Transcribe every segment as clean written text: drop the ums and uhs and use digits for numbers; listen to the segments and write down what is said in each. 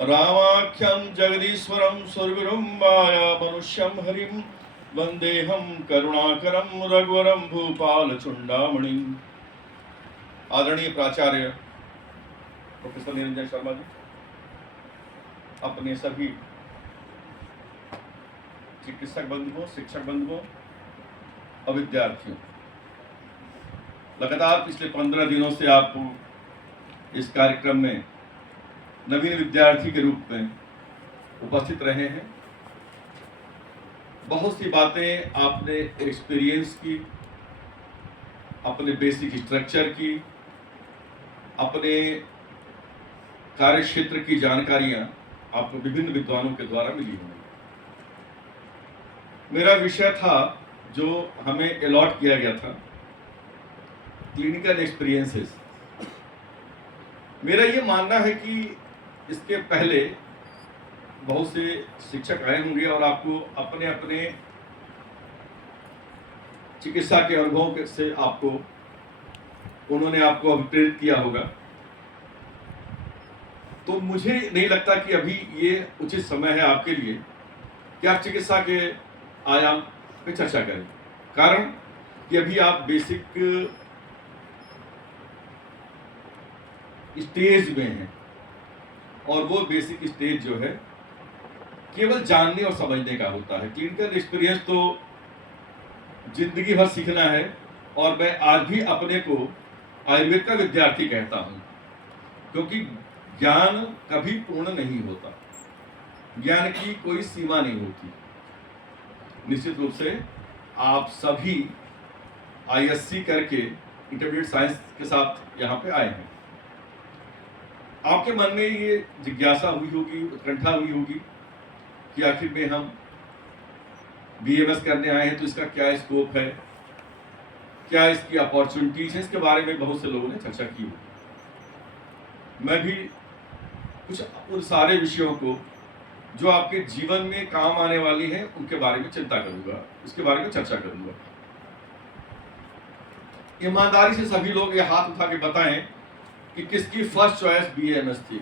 रामाख्यं जगदीश्वरं सुरगुरुं मायामनुष्यं हरिं वंदेहम करुणाकरं रघुवरं भूपालचूडामणिं। आदरणीय प्राचार्य प्रोफेसर निरंजन शर्मा जी, अपने सभी चिकित्सक बंधुओं, शिक्षक बंधुओं और विद्यार्थियों, लगातार पिछले 15 दिनों से आप इस कार्यक्रम में नवीन विद्यार्थी के रूप में उपस्थित रहे हैं। बहुत सी बातें आपने एक्सपीरियंस की, अपने बेसिक स्ट्रक्चर की, अपने कार्य क्षेत्र की जानकारियां आपको विभिन्न विद्वानों के द्वारा मिली होंगी। मेरा विषय था जो हमें अलॉट किया गया था, क्लिनिकल एक्सपीरियंसेस। मेरा ये मानना है कि इसके पहले बहुत से शिक्षक आए होंगे और आपको अपने अपने चिकित्सा के अनुभव से उन्होंने आपको प्रेरित किया होगा। तो मुझे नहीं लगता कि अभी ये उचित समय है आपके लिए कि आप चिकित्सा के आयाम पे चर्चा करें, कारण कि अभी आप बेसिक स्टेज में हैं और वो बेसिक स्टेज जो है केवल जानने और समझने का होता है। क्लिनिकल एक्सपीरियंस तो जिंदगी भर सीखना है और मैं आज भी अपने को आयुर्वेद का विद्यार्थी कहता हूं, क्योंकि ज्ञान कभी पूर्ण नहीं होता, ज्ञान की कोई सीमा नहीं होती। निश्चित रूप से आप सभी आईएससी करके इंटरमीडिएट साइंस के साथ यहाँ पे आए हैं। आपके मन में ये जिज्ञासा हुई होगी, उत्कंठा हुई होगी कि आखिर में हम बीएमएस करने आए हैं तो इसका क्या स्कोप है, क्या इसकी अपॉर्चुनिटीज है, इसके बारे में बहुत से लोगों ने चर्चा की होगी। मैं भी कुछ उन सारे विषयों को जो आपके जीवन में काम आने वाली हैं उनके बारे में चिंता करूंगा, इसके बारे में चर्चा करूंगा। ईमानदारी से सभी लोग ये हाथ उठा के बताएं कि किसकी फर्स्ट चॉइस बीएमएस थी।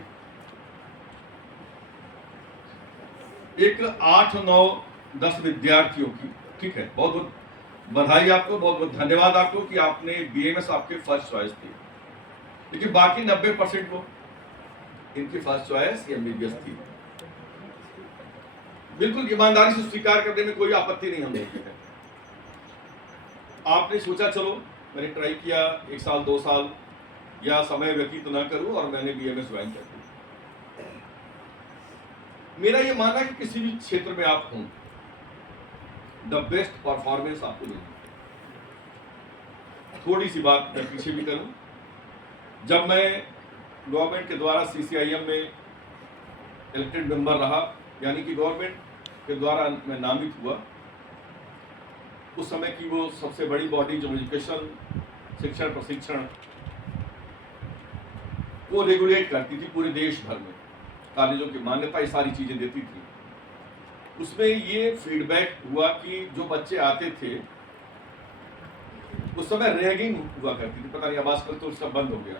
एक 8, 9, 10 विद्यार्थियों की, ठीक है, बहुत बहुत बधाई आपको, बहुत बहुत धन्यवाद आपको कि आपने बीएमएस आपके फर्स्ट चॉइस थी। लेकिन बाकी 90% को इनकी फर्स्ट चॉइस एमबीबीएस थी। बिल्कुल ईमानदारी से स्वीकार करने में कोई आपत्ति नहीं हम देखते हैं। आपने सोचा चलो मैंने ट्राई किया, 1 साल 2 साल या समय व्यतीत ना करूं और मैंने बीएमएस ज्वाइन कर दिया। मेरा ये मानना है कि किसी भी क्षेत्र में आप हों, द बेस्ट परफॉर्मेंस आपको मिलेगी। थोड़ी सी बात मैं पीछे भी करूं, जब मैं गवर्नमेंट के द्वारा सीसीआईएम में इलेक्टेड मेंबर रहा, यानी कि गवर्नमेंट के द्वारा मैं नामित हुआ, उस समय की वो सबसे बड़ी बॉडी जो एजुकेशन, शिक्षण प्रशिक्षण वो रेगुलेट करती थी पूरे देश भर में, कॉलेजों की मान्यता ये सारी चीजें देती थी। उसमें ये फीडबैक हुआ कि जो बच्चे आते थे उस समय रैगिंग हुआ करती थी, पता नहीं अब आजकल तो उसका बंद हो गया।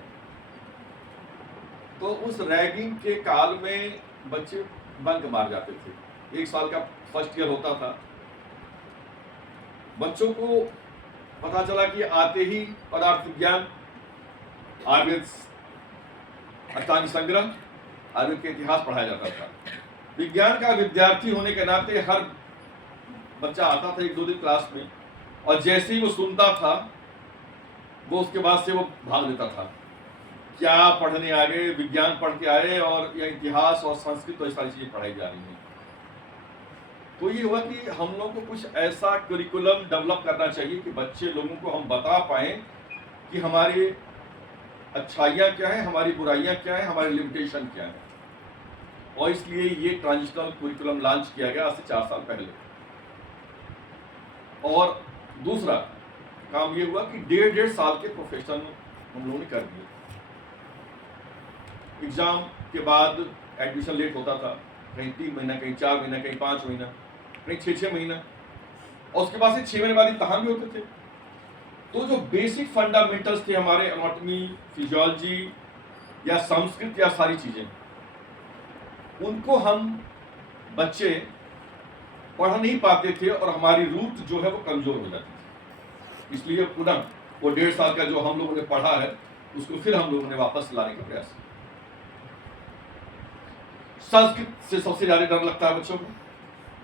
तो उस रैगिंग के काल में बच्चे बंक मार जाते थे। 1 साल का फर्स्ट ईयर होता था, बच्चों को पता चला कि आते ही पदार्थ विज्ञान, आयुर्वेद अष्टांग संग्रह, आयुर्वेद के इतिहास पढ़ाया जाता था। विज्ञान का विद्यार्थी होने के नाते हर बच्चा आता था 1-2 दिन क्लास में, और जैसे ही वो सुनता था वो उसके बाद से वो भाग देता था। क्या पढ़ने आ गए, विज्ञान पढ़ के आए और या इतिहास और संस्कृत और सारी चीजें पढ़ाई जा रही हैं। तो ये हुआ कि हम लोग को कुछ ऐसा करिकुलम डेवलप करना चाहिए कि बच्चे लोगों को हम बता पाएं कि हमारी अच्छाइयाँ क्या है, हमारी बुराइयाँ क्या है, हमारी लिमिटेशन क्या है। और इसलिए ये ट्रांजिशनल करिकुलम लॉन्च किया गया आज से 4 साल पहले। और दूसरा काम ये हुआ कि 1.5 साल के प्रोफेशन हम लोगों ने कर दिए। एग्जाम के बाद एडमिशन लेट होता था, कहीं 3 महीना, कहीं 4 महीना, कहीं 5 महीना, कहीं 6 महीना, और उसके बाद से 6 महीने बाद इम्तहान भी होते थे। तो जो बेसिक फंडामेंटल्स थे हमारे एनाटॉमी, फिजियोलॉजी या संस्कृत या सारी चीजें, उनको हम बच्चे पढ़ नहीं पाते थे और हमारी रूट जो है वो कमजोर हो जाती थी। इसलिए पुनः वो 1.5 साल का जो हम लोगों ने पढ़ा है उसको फिर हम लोगों ने वापस लाने का प्रयास किया। संस्कृत से सबसे ज्यादा डर लगता है बच्चों को,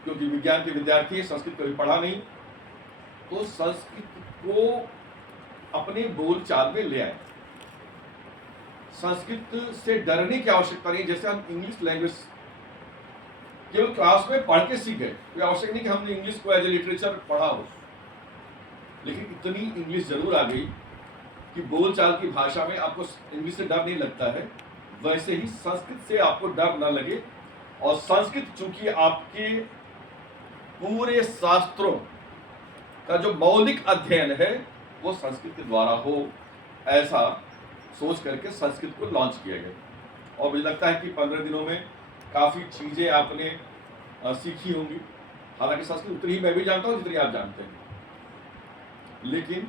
क्योंकि विज्ञान के विद्यार्थी है, संस्कृत कभी पढ़ा नहीं, तो संस्कृत को अपने बोलचाल में ले आए। संस्कृत से डरने की आवश्यकता नहीं। जैसे हम इंग्लिश लैंग्वेज केवल क्लास में पढ़ के सीख गए, कोई आवश्यक नहीं कि हमने इंग्लिश को एज ए लिटरेचर पढ़ा हो, लेकिन इतनी इंग्लिश जरूर आ गई कि बोलचाल की भाषा में आपको इंग्लिश से डर नहीं लगता है। वैसे ही संस्कृत से आपको डर न लगे, और संस्कृत चूंकि आपके पूरे शास्त्रों का जो मौलिक अध्ययन है वो संस्कृत के द्वारा हो, ऐसा सोच करके संस्कृत को लॉन्च किया गया। और मुझे लगता है कि 15 दिनों में काफ़ी चीज़ें आपने सीखी होंगी। हालांकि संस्कृत उतनी ही मैं भी जानता हूँ जितनी आप जानते हैं, लेकिन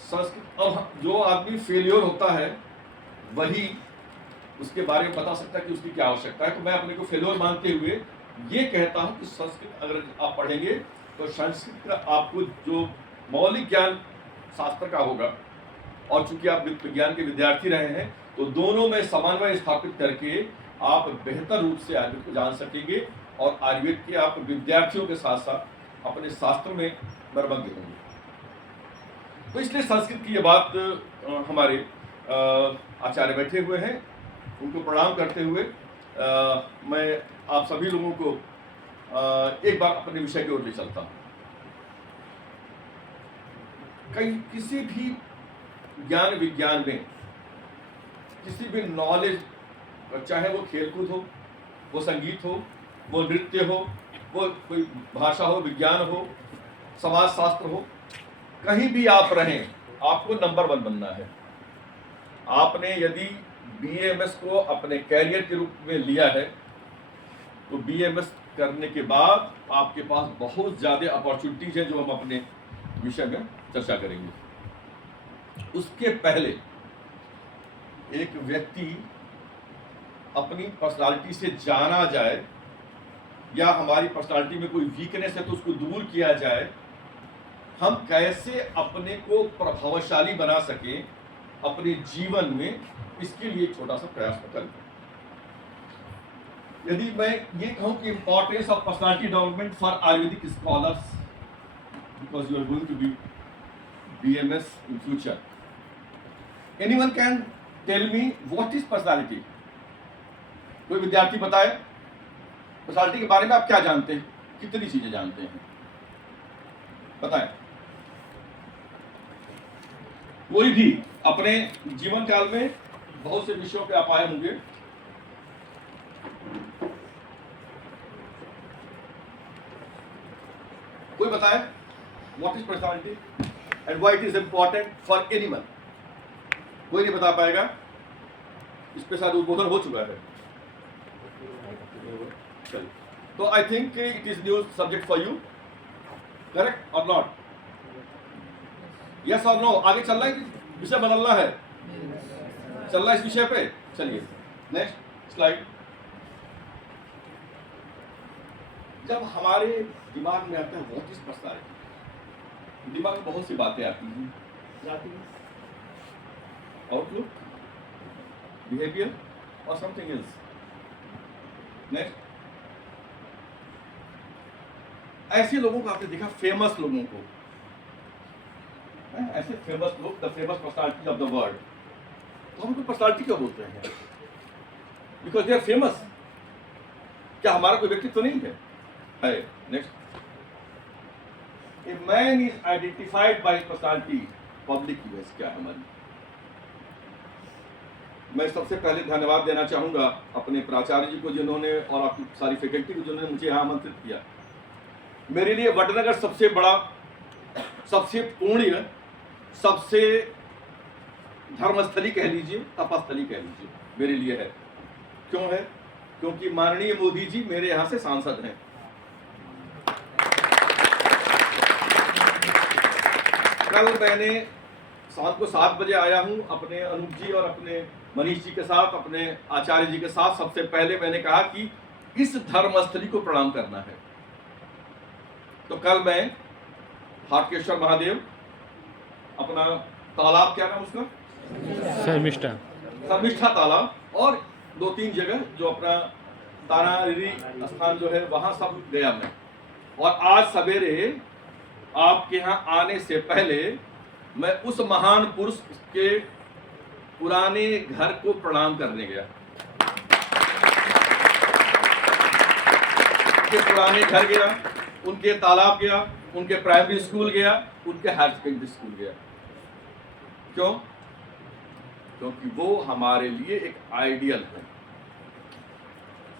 संस्कृत, अब जो आदमी फेलियर होता है वही उसके बारे में बता सकता है कि उसकी क्या आवश्यकता है। तो मैं अपने को फेलियर मानते हुए ये कहता हूँ कि संस्कृत अगर आप पढ़ेंगे तो संस्कृत का आपको जो मौलिक ज्ञान शास्त्र का होगा, और चूंकि आप विज्ञान के विद्यार्थी रहे हैं तो दोनों में समन्वय स्थापित करके आप बेहतर रूप से आयुर्वेद को जान सकेंगे, और आयुर्वेद के आप विद्यार्थियों के साथ साथ अपने शास्त्र में बर्बंद होंगे। तो इसलिए संस्कृत की ये बात हमारे आचार्य बैठे हुए हैं, उनको प्रणाम करते हुए मैं आप सभी लोगों को एक बार अपने विषय की ओर ले चलता हूँ। किसी भी ज्ञान विज्ञान में, किसी भी नॉलेज, चाहे वो खेलकूद हो, वो संगीत हो, वो नृत्य हो, वो कोई भाषा हो, विज्ञान हो, समाज शास्त्र हो, कहीं भी आप रहें आपको नंबर 1 बनना है। आपने यदि BAMS को अपने कैरियर के रूप में लिया है तो BAMS करने के बाद आपके पास बहुत ज़्यादा अपॉर्चुनिटीज है जो हम अपने विषय में चर्चा करेंगे। उसके पहले एक व्यक्ति अपनी पर्सनालिटी से जाना जाए, या हमारी पर्सनालिटी में कोई वीकनेस है तो उसको दूर किया जाए, हम कैसे अपने को प्रभावशाली बना सकें अपने जीवन में, इसके लिए छोटा सा प्रयास करें। यदि मैं ये कहूं कि importance of personality development for Ayurvedic scholars, because you are going to be BMS in future, anyone can tell me what is personality? कोई विद्यार्थी बताए पर्सनालिटी के बारे में आप क्या जानते हैं, कितनी चीजें जानते हैं, बताएं। कोई भी अपने जीवन काल में बहुत से विषयों पे आप आए होंगे, कोई बताए what is personality and why it is important for anyone? कोई नहीं बता पाएगा। इस पे शायद उद्बोधन हो चुका है। तो I think it is new subject for you, correct और नॉट? यस और नो? आगे चल रहा है कि विषय बदलना है? चल रहा है इस विषय पे? चलिए नेक्स्ट स्लाइड। जब हमारे दिमाग में आता है व्हाट इज पर्सनालिटी, दिमाग में बहुत सी बातें आती हैं, आउटलुक, बिहेवियर और समथिंग एल्स। नेक्स्ट, ऐसे लोगों को आपने देखा, फेमस लोगों को, ऐसे फेमस लोग, the famous personality of the world, तो हम उनको पर्सनालिटी क्यों बोलते हैं? Because they are famous. क्या हमारा कोई व्यक्तित्व नहीं है? Next, a man is identified by personality, public image क्या है हमारी? मैं सबसे पहले धन्यवाद देना चाहूंगा अपने प्राचार्य जी को, जिन्होंने, और आपकी सारी फैकल्टी को जिन्होंने मुझे यहाँ आमंत्रित किया। मेरे लिए वडनगर सबसे बड़ा, सबसे पुण्य, सबसे धर्मस्थली कह लीजिए, तपस्थली कह लीजिए, मेरे लिए है। क्यों है? क्योंकि माननीय मोदी जी मेरे यहाँ से सांसद हैं। कल मैंने शाम को 7 बजे आया हूँ अपने अनूप जी और अपने मनीष जी के साथ, अपने आचार्य जी के साथ। सबसे पहले मैंने कहा कि इस धर्मस्थली को प्रणाम करना है। तो कल मैं हाटकेश्वर महादेव, अपना तालाब, क्या नाम उसका, शर्मिष्ठा तालाब, और 2-3 जगह जो अपना तारारी स्थान जो है वहां सब गया मैं। और आज सवेरे आपके यहाँ आने से पहले मैं उस महान पुरुष के पुराने घर को प्रणाम करने गया। उनके पुराने घर गया, उनके तालाब गया, उनके प्राइमरी स्कूल गया, उनके हायर सेकेंडरी स्कूल गया। क्यों? क्योंकि वो हमारे लिए एक आइडियल है।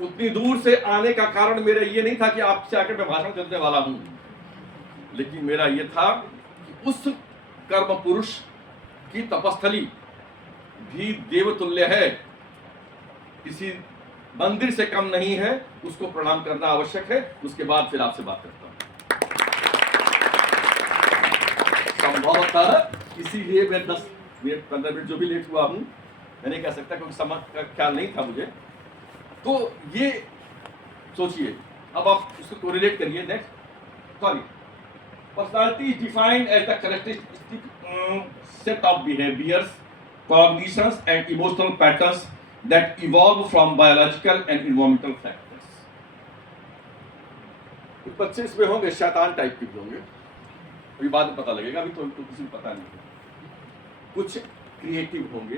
उतनी दूर से आने का कारण मेरा ये नहीं था कि आपसे आकर मैं भाषण करने वाला हूं, लेकिन मेरा ये था कि उस कर्म पुरुष की तपस्थली भी देवतुल्य है, किसी मंदिर से कम नहीं है, उसको प्रणाम करना आवश्यक है। उसके बाद फिर आपसे बात करता हूं। संभवतः इसीलिए मैं 10 मिनट 15 मिनट जो भी लेट हुआ हूं, मैं नहीं कह सकता क्योंकि समय का ख्याल नहीं था मुझे। तो ये सोचिए, अब आप उसको कोरिलेट करिए। Next, sorry, personality is defined as the characteristic set of behaviours, cognitions and emotional patterns that evolve from biological and environmental factors. कुछ बच्चे इसमें होंगे शैतान टाइप के भी होंगे, अभी बाद में पता लगेगा, अभी तो किसी को पता नहीं है। कुछ क्रिएटिव होंगे,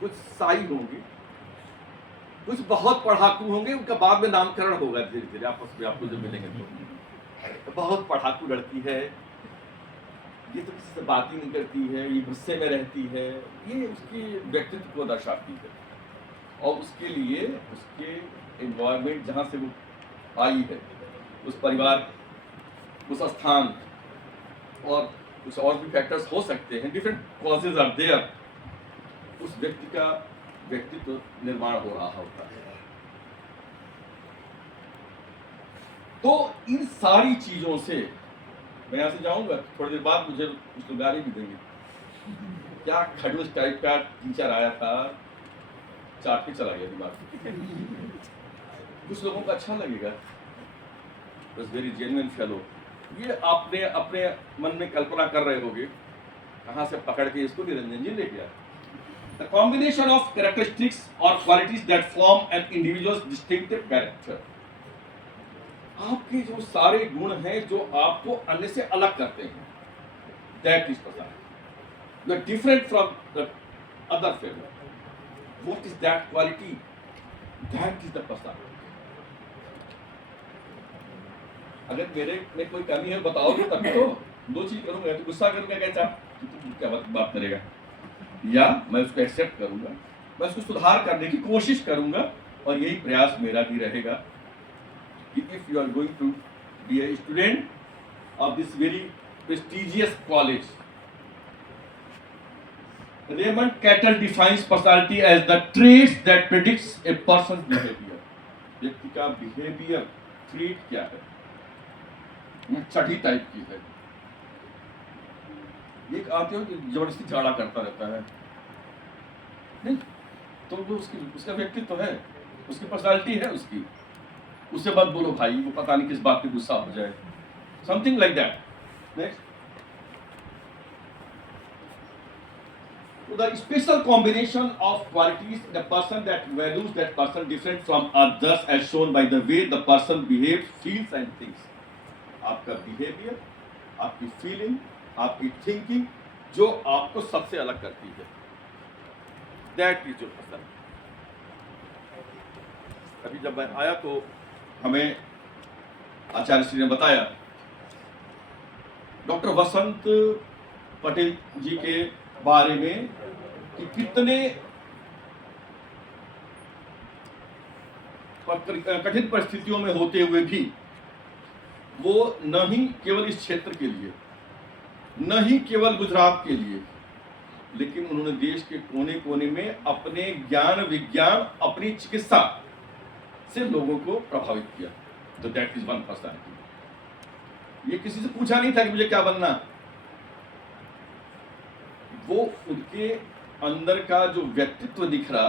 कुछ साई होंगे, कुछ बहुत पढ़ाकू होंगे, उनका बाद में नामकरण होगा धीरे धीरे आपस में, आपको जब मिलेंगे तो। बहुत पढ़ाकू लड़की है, ये तो किसी से बात ही नहीं करती है, ये गुस्से में रहती है, ये उसकी व्यक्तित्व को दर्शाती है। और उसके लिए उसके एनवायरनमेंट जहाँ से वो आई है, उस परिवार, उस स्थान, और कुछ और भी फैक्टर्स हो सकते हैं, डिफरेंट कॉजेज आर देयर, उस व्यक्ति का व्यक्तित्व निर्माण हो रहा होता है। तो इन सारी चीजों से मैं यहाँ से जाऊंगा, थोड़ी देर बाद मुझे कुछ लोग गाली भी देंगे, क्या खड़ूस टाइप का टीचर आया था, चाट के चला गया दिमाग। कुछ लोगों को अच्छा लगेगा, बस वेरी जेन्युइन फेलो। ये आपने अपने मन में कल्पना कर रहे होगे कहाँ से पकड़ के इसको निरंजन जी ले गया। द कॉम्बिनेशन ऑफ कैरेक्टरिस्टिक्स और qualities that form an individual's distinctive character, आपके जो सारे गुण हैं जो आपको अन्य से अलग करते हैं, that is personality. You are different from the other fellow. What is that quality? That is the personality. अगर मेरे में कोई कमी है बताओगे तभी तो। दो चीज करूंगा, तो गुस्सा करूंगा कैसा, तू क्या बात करेगा, या मैं उसको एक्सेप्ट करूंगा, मैं उसको सुधार करने की कोशिश करूंगा। और यही प्रयास मेरा भी रहेगा कि if you are going to be a student of this very prestigious college, Raymond Cattell defines personality as the traits that predicts a person's behavior. व्यक्ति का behavior trait क्या है? छठी टाइप की है। एक आते हो कि जबरदस्ती झगड़ा करता रहता है, नहीं तो वो उसका व्यक्तित्व है, उसकी पर्सनालिटी है उसकी। उससे मत बोलो भाई, वो पता नहीं किस बात पे गुस्सा हो जाए, something like that. Next, the special combination of qualities in a person that values that person different from others as shown by the way the person behaves, feels and thinks. आपका बिहेवियर, आपकी feeling, आपकी thinking जो आपको सबसे अलग करती है, that is your personality. अभी जब मैं आया तो हमें आचार्य श्री ने बताया डॉक्टर वसंत पटेल जी के बारे में कि कितने कठिन परिस्थितियों में होते हुए भी वो न ही केवल इस क्षेत्र के लिए, न ही केवल गुजरात के लिए, लेकिन उन्होंने देश के कोने कोने में अपने ज्ञान विज्ञान, अपनी चिकित्सा से लोगों को प्रभावित किया। तो दैट इज वन पर्सनालिटी। ये किसी से पूछा नहीं था कि मुझे क्या बनना, वो उनके अंदर का जो व्यक्तित्व दिख रहा,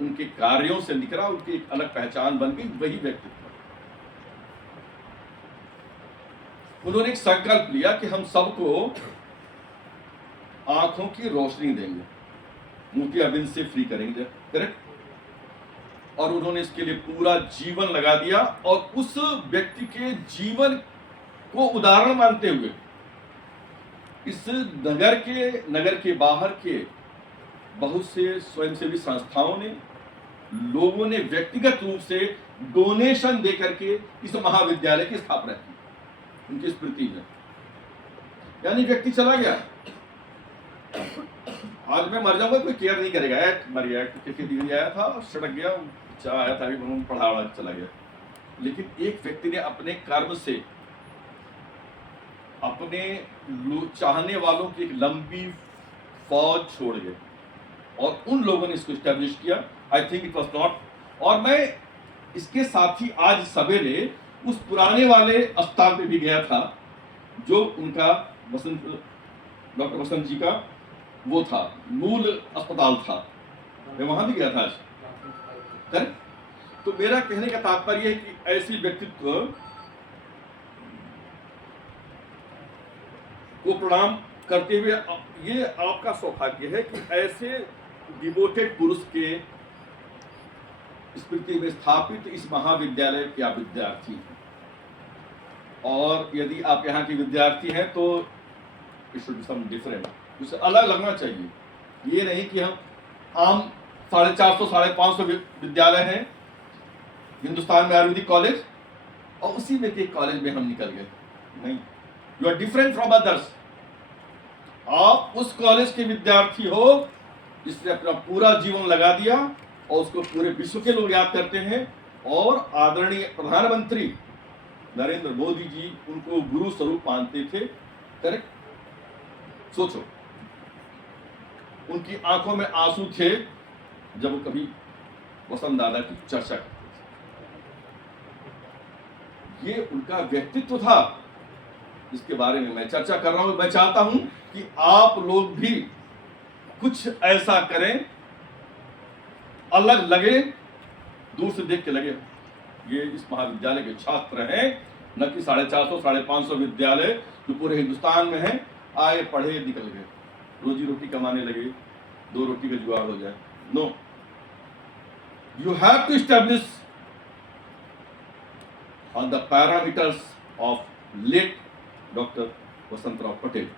उनके कार्यों से दिख रहा, उनकी एक अलग पहचान बन गई, वही व्यक्तित्व। उन्होंने एक संकल्प लिया कि हम सबको आंखों की रोशनी देंगे, मोतियाबिंद से फ्री करेंगे, करेक्ट। और उन्होंने इसके लिए पूरा जीवन लगा दिया, और उस व्यक्ति के जीवन को उदाहरण मानते हुए इस नगर के बाहर के बहुत से स्वयंसेवी संस्थाओं ने, लोगों ने व्यक्तिगत रूप से डोनेशन दे करके इस महाविद्यालय की स्थापना की उनकी स्मृति में। यानी व्यक्ति चला गया, आज मैं मर जाऊंगा, कोई केयर नहीं करेगा, मर गया, क्योंकि डिग्री आया था, सड़क गया, आया था, पढ़ा चला गया। लेकिन एक व्यक्ति ने अपने कर्म से अपने चाहने वालों की एक लंबी फौज छोड़ गए, और उन लोगों ने इसको स्टैब्लिश किया। I think it was not, और मैं इसके साथ ही आज सवेरे उस पुराने वाले अस्पताल पे भी गया था, जो उनका डॉक्टर वसंत जी का वो था, मूल अस्पताल था, मैं वहां भी गया था आज। तो मेरा कहने का तात्पर्य है कि ऐसी व्यक्तित्व को प्रणाम करते हुए ये आपका सौभाग्य है कि ऐसे डिवोटेड पुरुष के स्मृति में स्थापित इस महाविद्यालय के आप विद्यार्थी हैं। और यदि आप यहाँ के विद्यार्थी हैं तो it should be some different, उससे अलग लगना चाहिए। ये नहीं कि हम आम 450 550 विद्यालय हैं हिंदुस्तान में, आयुर्वेदिक कॉलेज, और उसी में के कॉलेज में हम निकल गए। नहीं, you are different from others. आप उस कॉलेज के विद्यार्थी हो जिसने अपना पूरा जीवन लगा दिया, और उसको पूरे विश्व के लोग याद करते हैं, और आदरणीय प्रधानमंत्री नरेंद्र मोदी जी उनको गुरु स्वरूप मानते थे, करेक्ट। सोचो, उनकी आंखों में आंसू थे जब वो कभी वसंत दादा की चर्चा करते थे। ये उनका व्यक्तित्व था, इसके बारे में मैं चर्चा कर रहा हूं। मैं चाहता हूं कि आप लोग भी कुछ ऐसा करें, अलग लगे, दूर से देख के लगे ये इस महाविद्यालय के छात्र हैं, न कि 450 550 विद्यालय जो पूरे हिंदुस्तान में हैं। आए, पढ़े, निकल गए, रोजी रोटी कमाने लगे, 2 रोटी का जुगाड़ हो जाए। No, you have to establish on the parameters of late doctor Vasantrao Patel.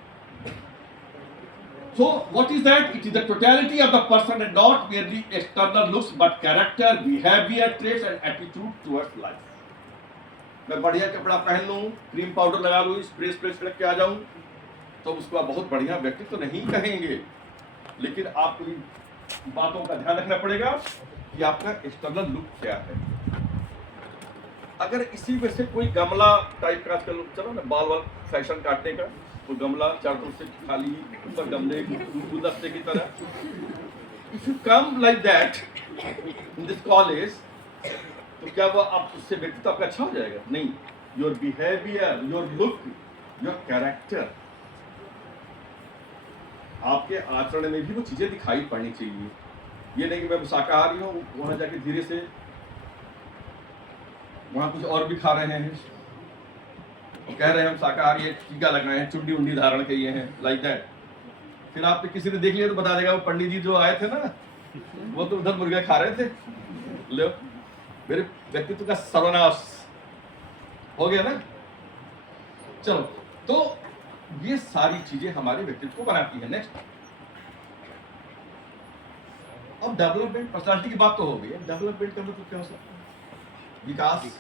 So what is that? It is the totality of the person and not merely external looks but character, behavior, traits and attitude towards life. मैं बढ़िया कपड़ा पहन लूं, cream powder लगा लूं, spray छिड़क के आ जाऊं, तो उसको आप बहुत बढ़िया व्यक्ति तो नहीं कहेंगे। लेकिन आपको इन बातों का ध्यान रखना पड़ेगा कि आपका एक्सटर्नल लुक क्या है। अगर इसी में से कोई गमला टाइप का आजकल चलो ना, बाल फैशन काटने का, तो गमला चारों तरफ से खाली, ऊपर गमले गुलदस्ते की तरह, if you come like that in this college, तो क्या वो आप उससे व्यक्तित्व आपका अच्छा हो जाएगा? नहीं। Your behaviour, your look, your character, आपके आचरण में भी वो चीजें दिखाई पड़नी चाहिए। ये नहीं कि मैं शाकाहारी हूँ, वहां जाके धीरे से वहां कुछ और भी खा रहे हैं, कह रहे हैं हम शाकाहारी है, टीका लगाए हैं, चुंडी उंडी धारण किए हैं, लाइक दैट। फिर आपने किसी ने देख लिया तो बता देगा वो पंडित जी जो आए थे ना, वो तो उधर मुर्गे खा रहे थे। लो, मेरे व्यक्तित्व का सर्वनाश हो गया ना। चलो, तो ये सारी चीजें हमारे व्यक्तित्व को बनाती है। नेक्स्ट, अब डेवलपमेंट, पर्सनालिटी की बात तो हो गई है। डेवलपमेंट का मतलब क्या हो सकता है? विकास।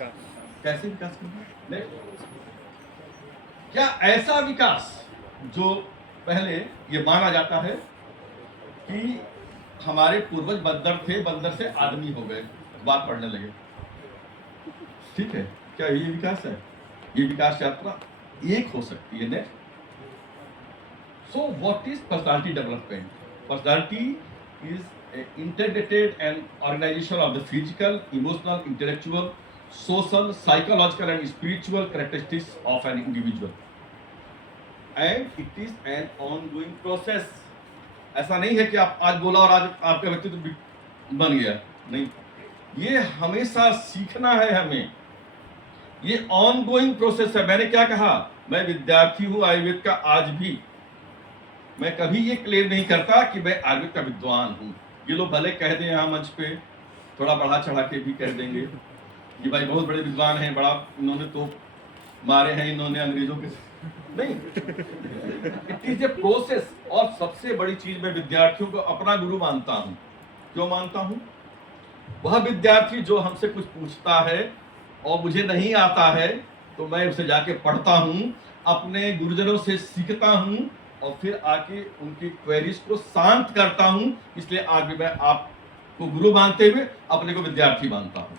कैसे विकास करना है? क्या ऐसा विकास जो पहले ये माना जाता है कि हमारे पूर्वज बंदर थे, बंदर से आदमी हो गए, बात पढ़ने लगे, ठीक है, क्या ये विकास है? ये विकास यात्रा एक हो सकती है। Next, so what is personality development? Personality is integrated and organization of the physical, emotional, intellectual, social, psychological and spiritual characteristics of an individual, and it is an ongoing process. ऐसा नहीं है कि आप आज बोला और आज आपका व्यक्तित्व बन गया, नहीं, ये हमेशा सीखना है हमें, ये ऑन गोइंग प्रोसेस है। मैंने क्या कहा, मैं विद्यार्थी हूं आयुर्वेद का आज भी, मैं कभी ये क्लेम नहीं करता कि मैं आयुर्वेद का विद्वान हूं। ये लोग भले कह दें यहाँ मंच पे, थोड़ा बढ़ा चढ़ा के भी कह देंगे कि भाई बहुत बड़े विद्वान हैं, बड़ा इन्होंने तो मारे हैं इन्होंने अंग्रेजों के, नहीं, इट इज ए प्रोसेस। और सबसे बड़ी चीज, मैं विद्यार्थियों को अपना गुरु मानता हूं। क्यों मानता हूं? वह विद्यार्थी जो हमसे कुछ पूछता है और मुझे नहीं आता है तो मैं उसे जाके पढ़ता हूं, अपने गुरुजनों से सीखता हूं और फिर आके उनकी क्वेरीज को शांत करता हूं। इसलिए आज भी मैं आपको गुरु मानते हुए अपने को विद्यार्थी मानता हूं।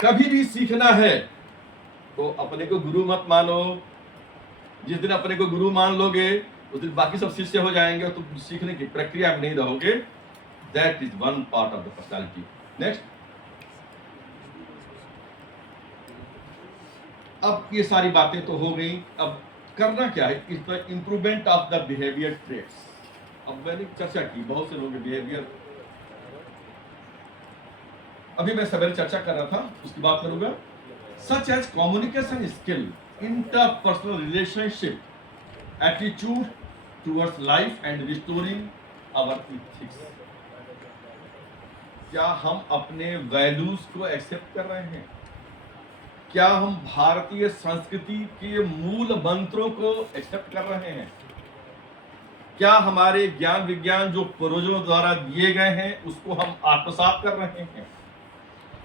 कभी भी सीखना है तो अपने को गुरु मत मानो। जिस दिन अपने को गुरु मान लोगे उस दिन बाकी सब शिष्य हो जाएंगे और तुम सीखने की प्रक्रिया में नहीं रहोगे। That is one part of the personality. Next, अब ये सारी बातें तो हो गई, अब करना क्या है? इस पर improvement of the behaviour traits. अब मैंने चर्चा की बहुत से लोग बिहेवियर, अभी मैं सवेरे चर्चा कर रहा था, उसकी बात करूंगा। Such as communication skill, interpersonal relationship, attitude towards life and restoring our ethics. क्या हम अपने वैल्यूज को एक्सेप्ट कर रहे हैं? क्या हम भारतीय संस्कृति के मूल मंत्रों को एक्सेप्ट कर रहे हैं? क्या हमारे ज्ञान विज्ञान जो पूर्वजों द्वारा दिए गए हैं उसको हम आत्मसात कर रहे हैं?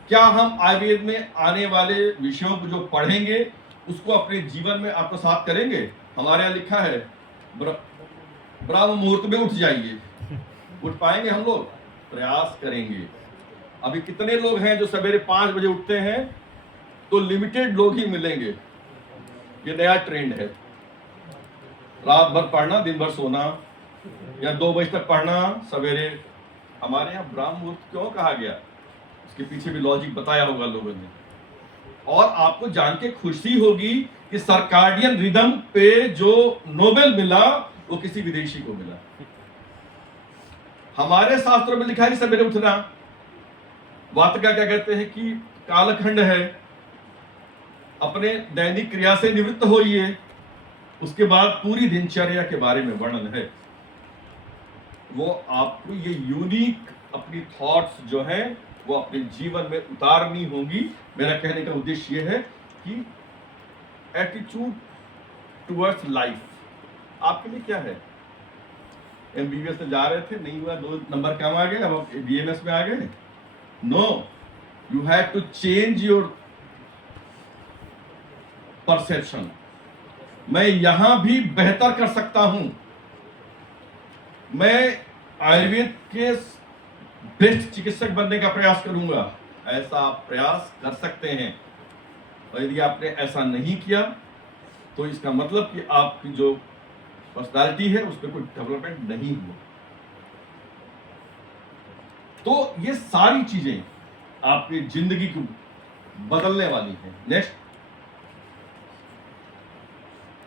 क्या हम आयुर्वेद में आने वाले विषयों को जो पढ़ेंगे उसको अपने जीवन में आत्मसात करेंगे? हमारे यहाँ लिखा है ब्रह्म मुहूर्त में उठ जाइए। उठ पाएंगे हम लोग? प्रयास करेंगे। अभी कितने लोग हैं जो सवेरे 5 बजे उठते हैं? तो लिमिटेड लोग ही मिलेंगे। ये नया ट्रेंड है, रात भर पढ़ना दिन भर सोना, या 2 बजे तक पढ़ना सवेरे। हमारे यहाँ ब्रह्म मुहूर्त क्यों कहा गया, उसके पीछे भी लॉजिक बताया होगा लोगों ने। और आपको जान के खुशी होगी कि सर्काडियन रिदम पे जो नोबेल मिला वो किसी विदेशी को मिला। हमारे शास्त्रों में लिखा है कि सवेरे उठना। वातका क्या कहते हैं कि कालखंड है, अपने दैनिक क्रिया से निवृत्त होइए। उसके बाद पूरी दिनचर्या के बारे में वर्णन है। वो आपको ये यूनिक अपनी थॉट्स जो है वो अपने जीवन में उतारनी होगी। मेरा कहने का उद्देश्य ये है कि एटीट्यूड टुवर्ड्स लाइफ आपके लिए क्या है? एमबीबीएस में जा रहे थे, नहीं हुआ, 2 नंबर कम आ गए, अब बीएमएस में आ गए। No, you have to change your perception. मैं यहां भी बेहतर कर सकता हूं, मैं आयुर्वेद के बेस्ट चिकित्सक बनने का प्रयास करूंगा। ऐसा आप प्रयास कर सकते हैं। और यदि आपने ऐसा नहीं किया तो इसका मतलब कि आपकी जो पर्सनालिटी है उसमें कोई डेवलपमेंट नहीं हुआ। तो ये सारी चीजें आपकी जिंदगी को बदलने वाली हैं। Next,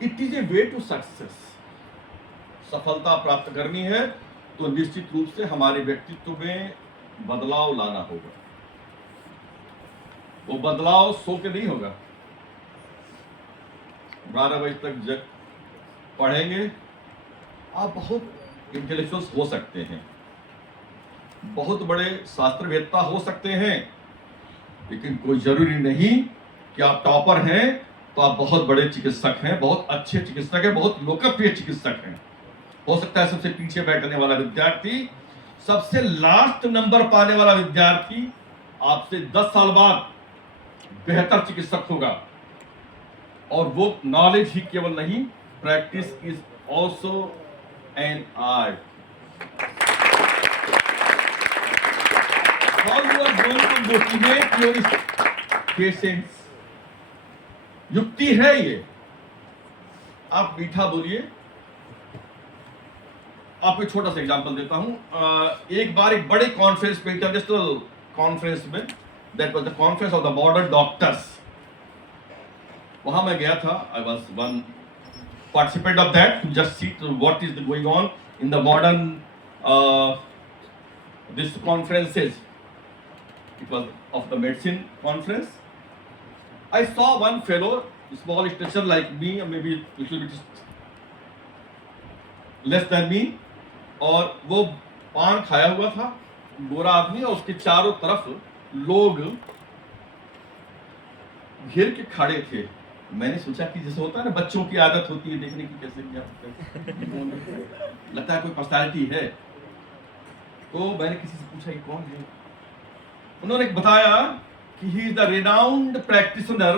it is a way to success. सफलता प्राप्त करनी है तो निश्चित रूप से हमारे व्यक्तित्व में बदलाव लाना होगा। वो बदलाव सो के नहीं होगा। 12 बजे तक जब पढ़ेंगे, आप बहुत इंटेलेक्चुअल्स हो सकते हैं, बहुत बड़े शास्त्रवेत्ता हो सकते हैं, लेकिन कोई जरूरी नहीं कि आप टॉपर हैं तो आप बहुत बड़े चिकित्सक हैं, बहुत अच्छे चिकित्सक हैं, बहुत लोकप्रिय चिकित्सक हैं। हो सकता है सबसे पीछे बैठने वाला विद्यार्थी, सबसे लास्ट नंबर पाने वाला विद्यार्थी आपसे 10 साल बाद बेहतर चिकित्सक होगा। और वो नॉलेज ही केवल नहीं, practice is also an art. How you are going to motivate your patients? युक्ति है ये। आप मीठा बोलिए। आपको एक छोटा सा एग्जांपल देता हूं। एक बार एक बड़े कॉन्फ्रेंस में, इंटरनेशनल कॉन्फ्रेंस में, that was the conference of the modern doctors, वहां मैं गया था। I was one participant of that to just see what is going on in the modern this conferences. It was of the medicine conference. I saw one fellow, small stature like me, or maybe little bit less than me, और वो पान खाया हुआ था, गोरा आदमी, और उसके चारों तरफ लोग घेर के खड़े थे। मैंने सोचा कि जैसे होता है ना, बच्चों की आदत होती है देखने की, कैसे क्या लगता है कोई पर्सनालिटी है। तो मैंने किसी से पूछा कि कौन है। उन्होंने बताया कि he is the renowned practitioner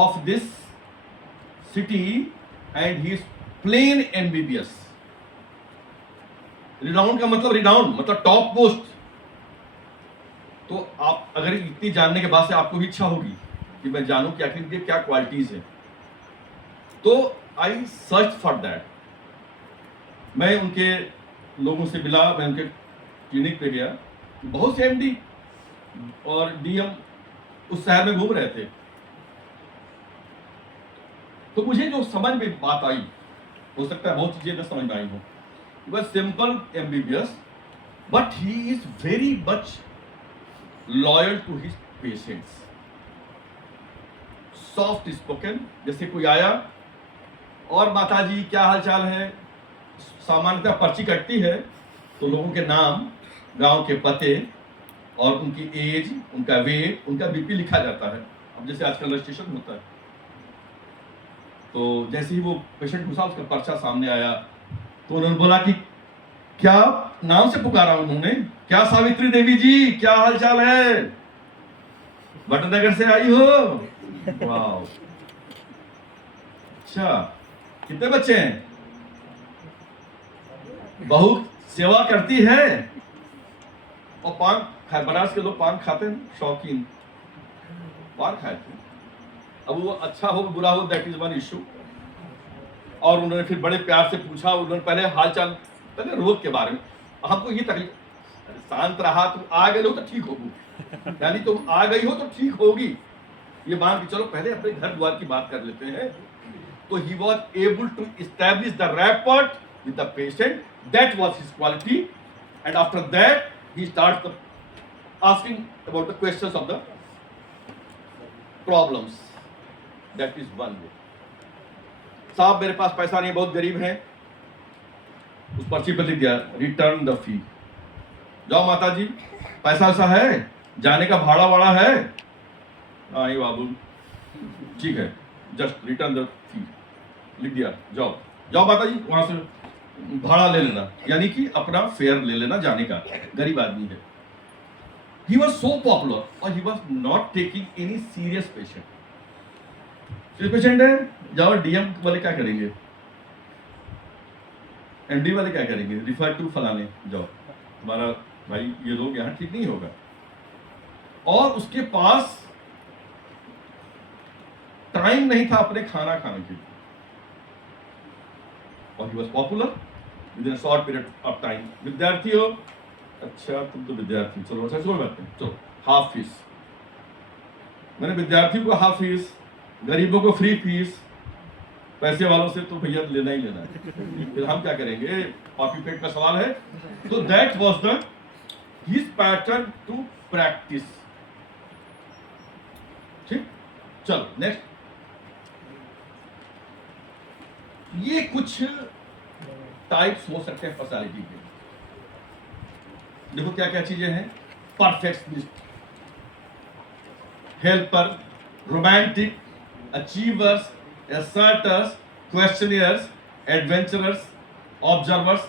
of this city and he is plain MBBS. Renowned का मतलब, रिनाउंड मतलब टॉप पोस्ट। तो आप अगर इतनी जानने के बाद से आपको भी इच्छा होगी कि मैं जानूं कि आखिर इनके क्या क्वालिटीज है, तो आई सर्च फॉर दैट। मैं उनके लोगों से मिला, मैं उनके क्लिनिक पे गया। बहुत से एमडी और डीएम उस शहर में घूम रहे थे। तो मुझे जो समझ में बात आई, हो सकता है बहुत चीजें न समझ में आई हो, वह simple MBBS, but he is very much loyal to his patients, soft spoken. जैसे कोई आया और माता जी क्या हाल चाल है, सामान्यतः पर्ची कटती है तो लोगों के नाम, गांव के पते और उनकी एज, उनका वेट, उनका बीपी लिखा जाता है। अब जैसे आजकल रजिस्ट्रेशन होता है, तो जैसे ही वो पेशेंट घुसा, उसका पर्चा सामने आया, तो उन्होंने बोला कि क्या नाम से पुकारा उन्होंने, क्या सावित्री देवी जी क्या हाल चाल है, भटनगर से आई हो, वाह, अच्छा कितने बच्चे हैं, बहू सेवा करती है, और पान खाए, बनारस के लोग पान खाते हैं, शौकीन पान खाए थे। अब वो अच्छा हो बुरा हो, दैट इज वन इश्यू। और उन्होंने फिर बड़े प्यार से पूछा, उन्होंने पहले हाल चाल, पहले रोग के बारे में। हमको ये तकलीफ, शांत रहा, तुम आ गए हो तो ठीक होगी, यानी तुम आ गई हो तो ठीक होगी, ये मान के चलो, पहले अपने घर द्वार की बात कर लेते हैं। तो he was able to establish the rapport with the patient, that was his quality. And after that he starts asking about the questions of the problems. That is one way. साहब मेरे पास पैसा नहीं, बहुत गरीब है, उस पर्ची पर लिख दिया रिटर्न द फी। जाओ माता जी, पैसा ऐसा है, जाने का भाड़ा वाड़ा है, नहीं बाबू, ठीक है, जस्ट रिटर्न द फी, लिख दिया, जाओ जाओ माता जी, वहां से भाड़ा ले लेना, यानी कि अपना फेयर ले लेना जाने का, गरीब आदमी है। He was so popular और he was not taking any serious patient. serious patient है, जाओ डीएम वाले क्या करेंगे, एमडी वाले क्या करेंगे, रिफर टू फलाने, जाओ तुम्हारा भाई ये लोग यहाँ ठीक नहीं होगा। और उसके पास टाइम नहीं था अपने खाना खाने के लिए, और he was popular within a short period of time. विद्यार्थी हो, अच्छा तुम तो विद्यार्थी, चलो अच्छा कोई बात नहीं, चलो हाफ फीस। मैंने विद्यार्थियों को हाफ फीस, गरीबों को फ्री फीस, पैसे वालों से तो भैया लेना ही लेना है, फिर हम क्या करेंगे, पापी पेट का सवाल है। तो that was the his pattern to practice. ठीक, चलो नेक्स्ट। ये कुछ टाइप्स हो सकते हैं पर्सनालिटी के। देखो क्या क्या चीजें हैं, perfectionist, helper, romantic, achievers, asserters, questioners, adventurers, observers,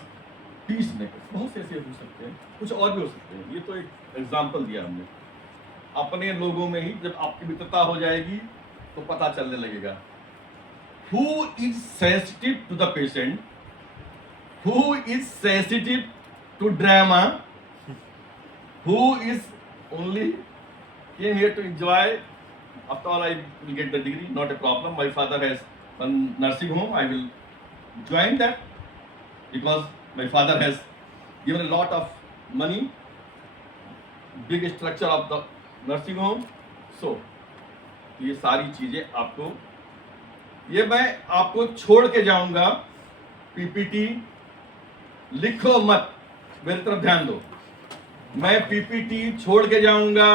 peacemakers. बहुत से ऐसे हो सकते हैं, कुछ और भी हो सकते हैं। ये तो एक एग्जाम्पल दिया हमने। अपने लोगों में ही जब आपकी मित्रता हो जाएगी तो पता चलने लगेगा। Who is sensitive to the patient? Who is sensitive to drama? Who is only came here to enjoy? After all, I will get the degree, not a problem. My father has one nursing home. I will join that because my father has given a lot of money, big structure of the nursing home. So, ये सारी चीजें आपको ये मैं आपको छोड़ के जाऊंगा, पीपीटी लिखो मत, मेरी तरफ ध्यान दो। मैं पीपीटी छोड़ के जाऊंगा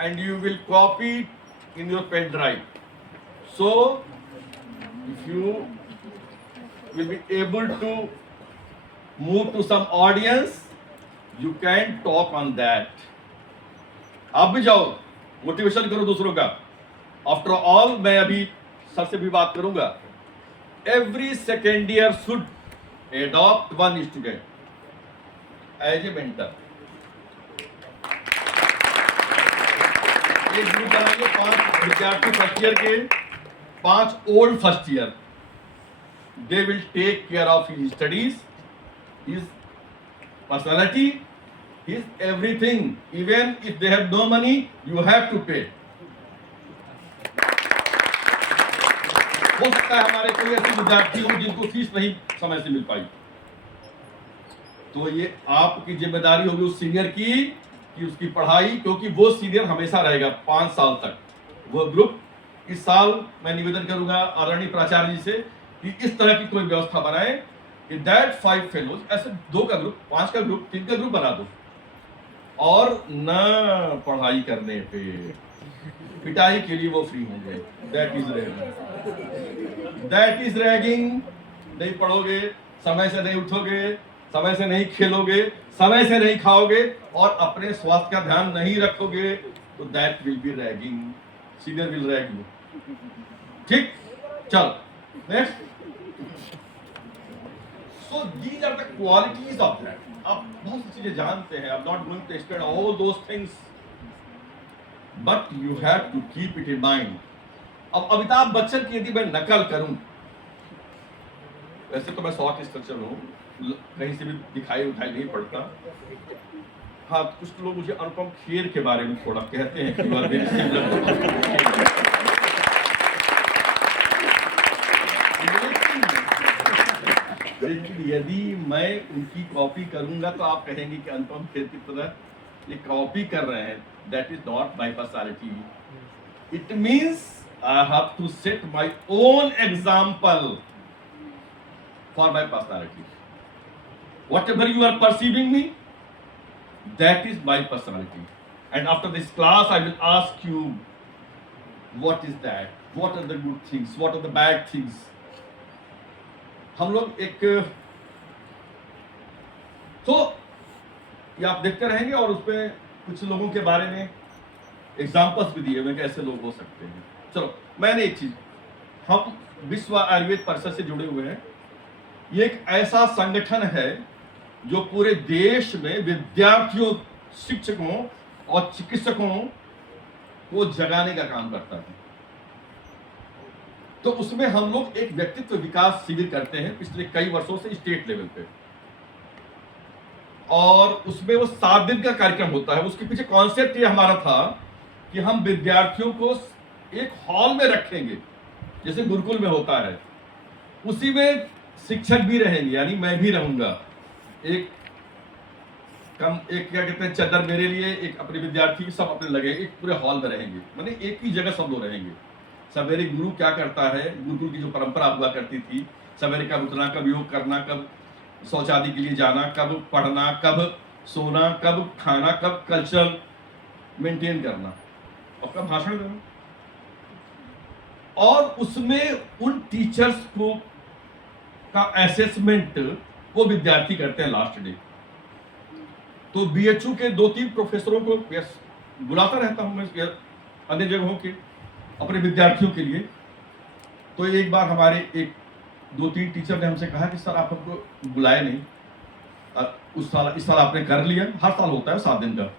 and you will copy in your pen drive. So if you will be able to move to some audience, you can talk on that. आप भी जाओ, मोटिवेशन करो दूसरों का। आफ्टर ऑल मैं अभी सबसे भी बात करूंगा। Every second year should adopt one student as a mentor. एक ग्रुप बनाइए, 5 विद्यार्थी फर्स्ट ईयर के, 5 old first year. They will take care of his studies, his personality, his everything. Even if they have no money, you have to pay. हो सकता है हमारे कोई ऐसे विद्यार्थी हो जिनको फीस नहीं समय से मिल पाई, तो ये आपकी जिम्मेदारी होगी उस सीनियर की कि उसकी पढ़ाई, क्योंकि वो सीनियर हमेशा रहेगा 5 साल तक। वो ग्रुप इस साल मैं निवेदन करूंगा आदरणीय प्राचार्य जी से कि इस तरह की कोई व्यवस्था बनाए कि दैट 5 फेलोज, ऐसे 2 का ग्रुप, 5 का ग्रुप, 3 का ग्रुप बना दो। और न पढ़ाई करने पे, पिटाई के लिए वो फ्री होंगे। That is ragging, that is ragging. नहीं पढ़ोगे, समय से नहीं उठोगे, समय से नहीं खेलोगे, समय से नहीं खाओगे और अपने स्वास्थ्य का ध्यान नहीं रखोगे, तो that will be ragging. Senior will rag you. ठीक, चल next. So these are the qualities of that. आप बहुत सी चीजें जानते हैं, I am not going to explain all those things, but you have to keep it in mind. अब अमिताभ बच्चन की यदि मैं नकल करूं, वैसे तो मैं शॉर्ट स्ट्रक्चर हूं, कहीं से भी दिखाई उठाई नहीं पड़ता। हाँ, कुछ लोग मुझे अनुपम खेर के बारे में थोड़ा कहते हैं कि वह लेकिन यदि मैं उनकी कॉपी करूंगा तो आप कहेंगे कि अनुपम खेर की तरह ये कॉपी कर रहे हैं। That is not my personality. It means I have to set my own example for my personality. Whatever you are perceiving me, that is my personality. And after this class, I will ask you, what is that? What are the good things? What are the bad things? हम लोग एक तो ये आप देखते रहेंगे और उसमें कुछ लोगों के बारे में एग्जाम्पल्स भी दिए हुए कि ऐसे लोग हो सकते हैं। चलो, मैंने एक चीज, हम विश्व आयुर्वेद परिषद से जुड़े हुए हैं। ये एक ऐसा संगठन है जो पूरे देश में विद्यार्थियों, शिक्षकों और चिकित्सकों को जगाने का काम करता है। तो उसमें हम लोग एक व्यक्तित्व विकास शिविर करते हैं पिछले कई वर्षों से स्टेट लेवल पे, और उसमें वो 7 दिन का कार्यक्रम होता है। उसके पीछे कॉन्सेप्ट ये हमारा था कि हम विद्यार्थियों को एक हॉल में रखेंगे, जैसे गुरुकुल में होता है, उसी में शिक्षक भी रहेंगे, यानी मैं भी रहूंगा। एक क्या कहते हैं, चादर मेरे लिए, एक अपने विद्यार्थी, सब अपने लगे, एक पूरे हॉल में रहेंगे, माने एक ही जगह सब लोग रहेंगे। सवेरे गुरु क्या करता है, गुरुकुल की जो परंपरा हुआ करती थी, सवेरे कब उठना, कब योग करना, कब शौचालय के लिए जाना, कब पढ़ना, कब सोना, कब खाना, कब कल्चर मेंटेन करना, और कब भाषण देना। और उसमें उन टीचर्स को का असेसमेंट वो विद्यार्थी करते हैं लास्ट डे। तो बीएचयू के 2-3 प्रोफेसरों को बुलाता रहता हूं मैं अन्य जगहों के अपने विद्यार्थियों के लिए। तो एक बार हमारे एक 2-3 टीचर ने हमसे कहा कि सर आप हमको बुलाए नहीं, इस साल आपने कर लिया, हर साल होता है 7 दिन का।